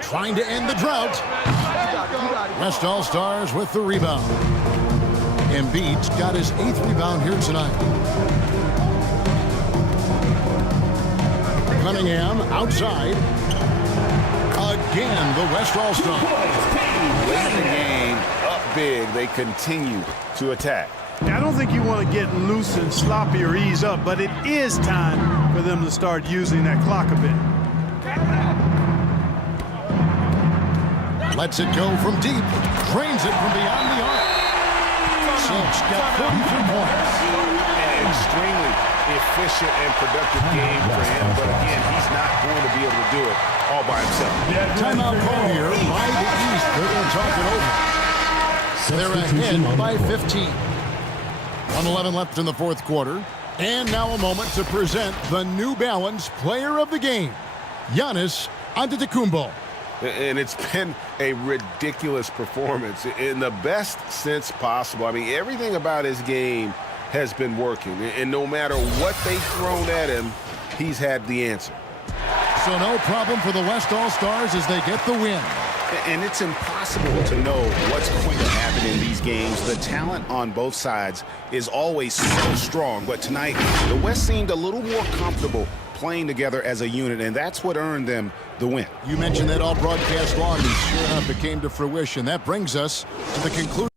Trying to end the drought. West All-Stars with the rebound. Embiid's got his 8th rebound here tonight. Cunningham outside. Again, the West All-Stars. Late in the game, up big, they continue to attack. I don't think you want to get loose and sloppy or ease up, but it is time for them to start using that clock a bit. Lets it go from deep. Drains it from beyond the arc. Silk's got 43 points. An extremely efficient and productive game for him, but again, he's not going to be able to do it all by himself. Timeout call here by the East. They're going to talk it over. They're ahead by 15. 1:11 left in the fourth quarter. And now a moment to present the New Balance Player of the Game, Giannis Antetokounmpo. And it's been a ridiculous performance in the best sense possible. I mean, everything about his game has been working. And no matter what they've thrown at him, he's had the answer. So no problem for the West All-Stars as they get the win. And it's impossible to know what's going to happen in these games. The talent on both sides is always so strong. But tonight, the West seemed a little more comfortable playing together as a unit, and that's what earned them the win. You mentioned that all broadcast long, and sure enough, it came to fruition. That brings us to the conclusion.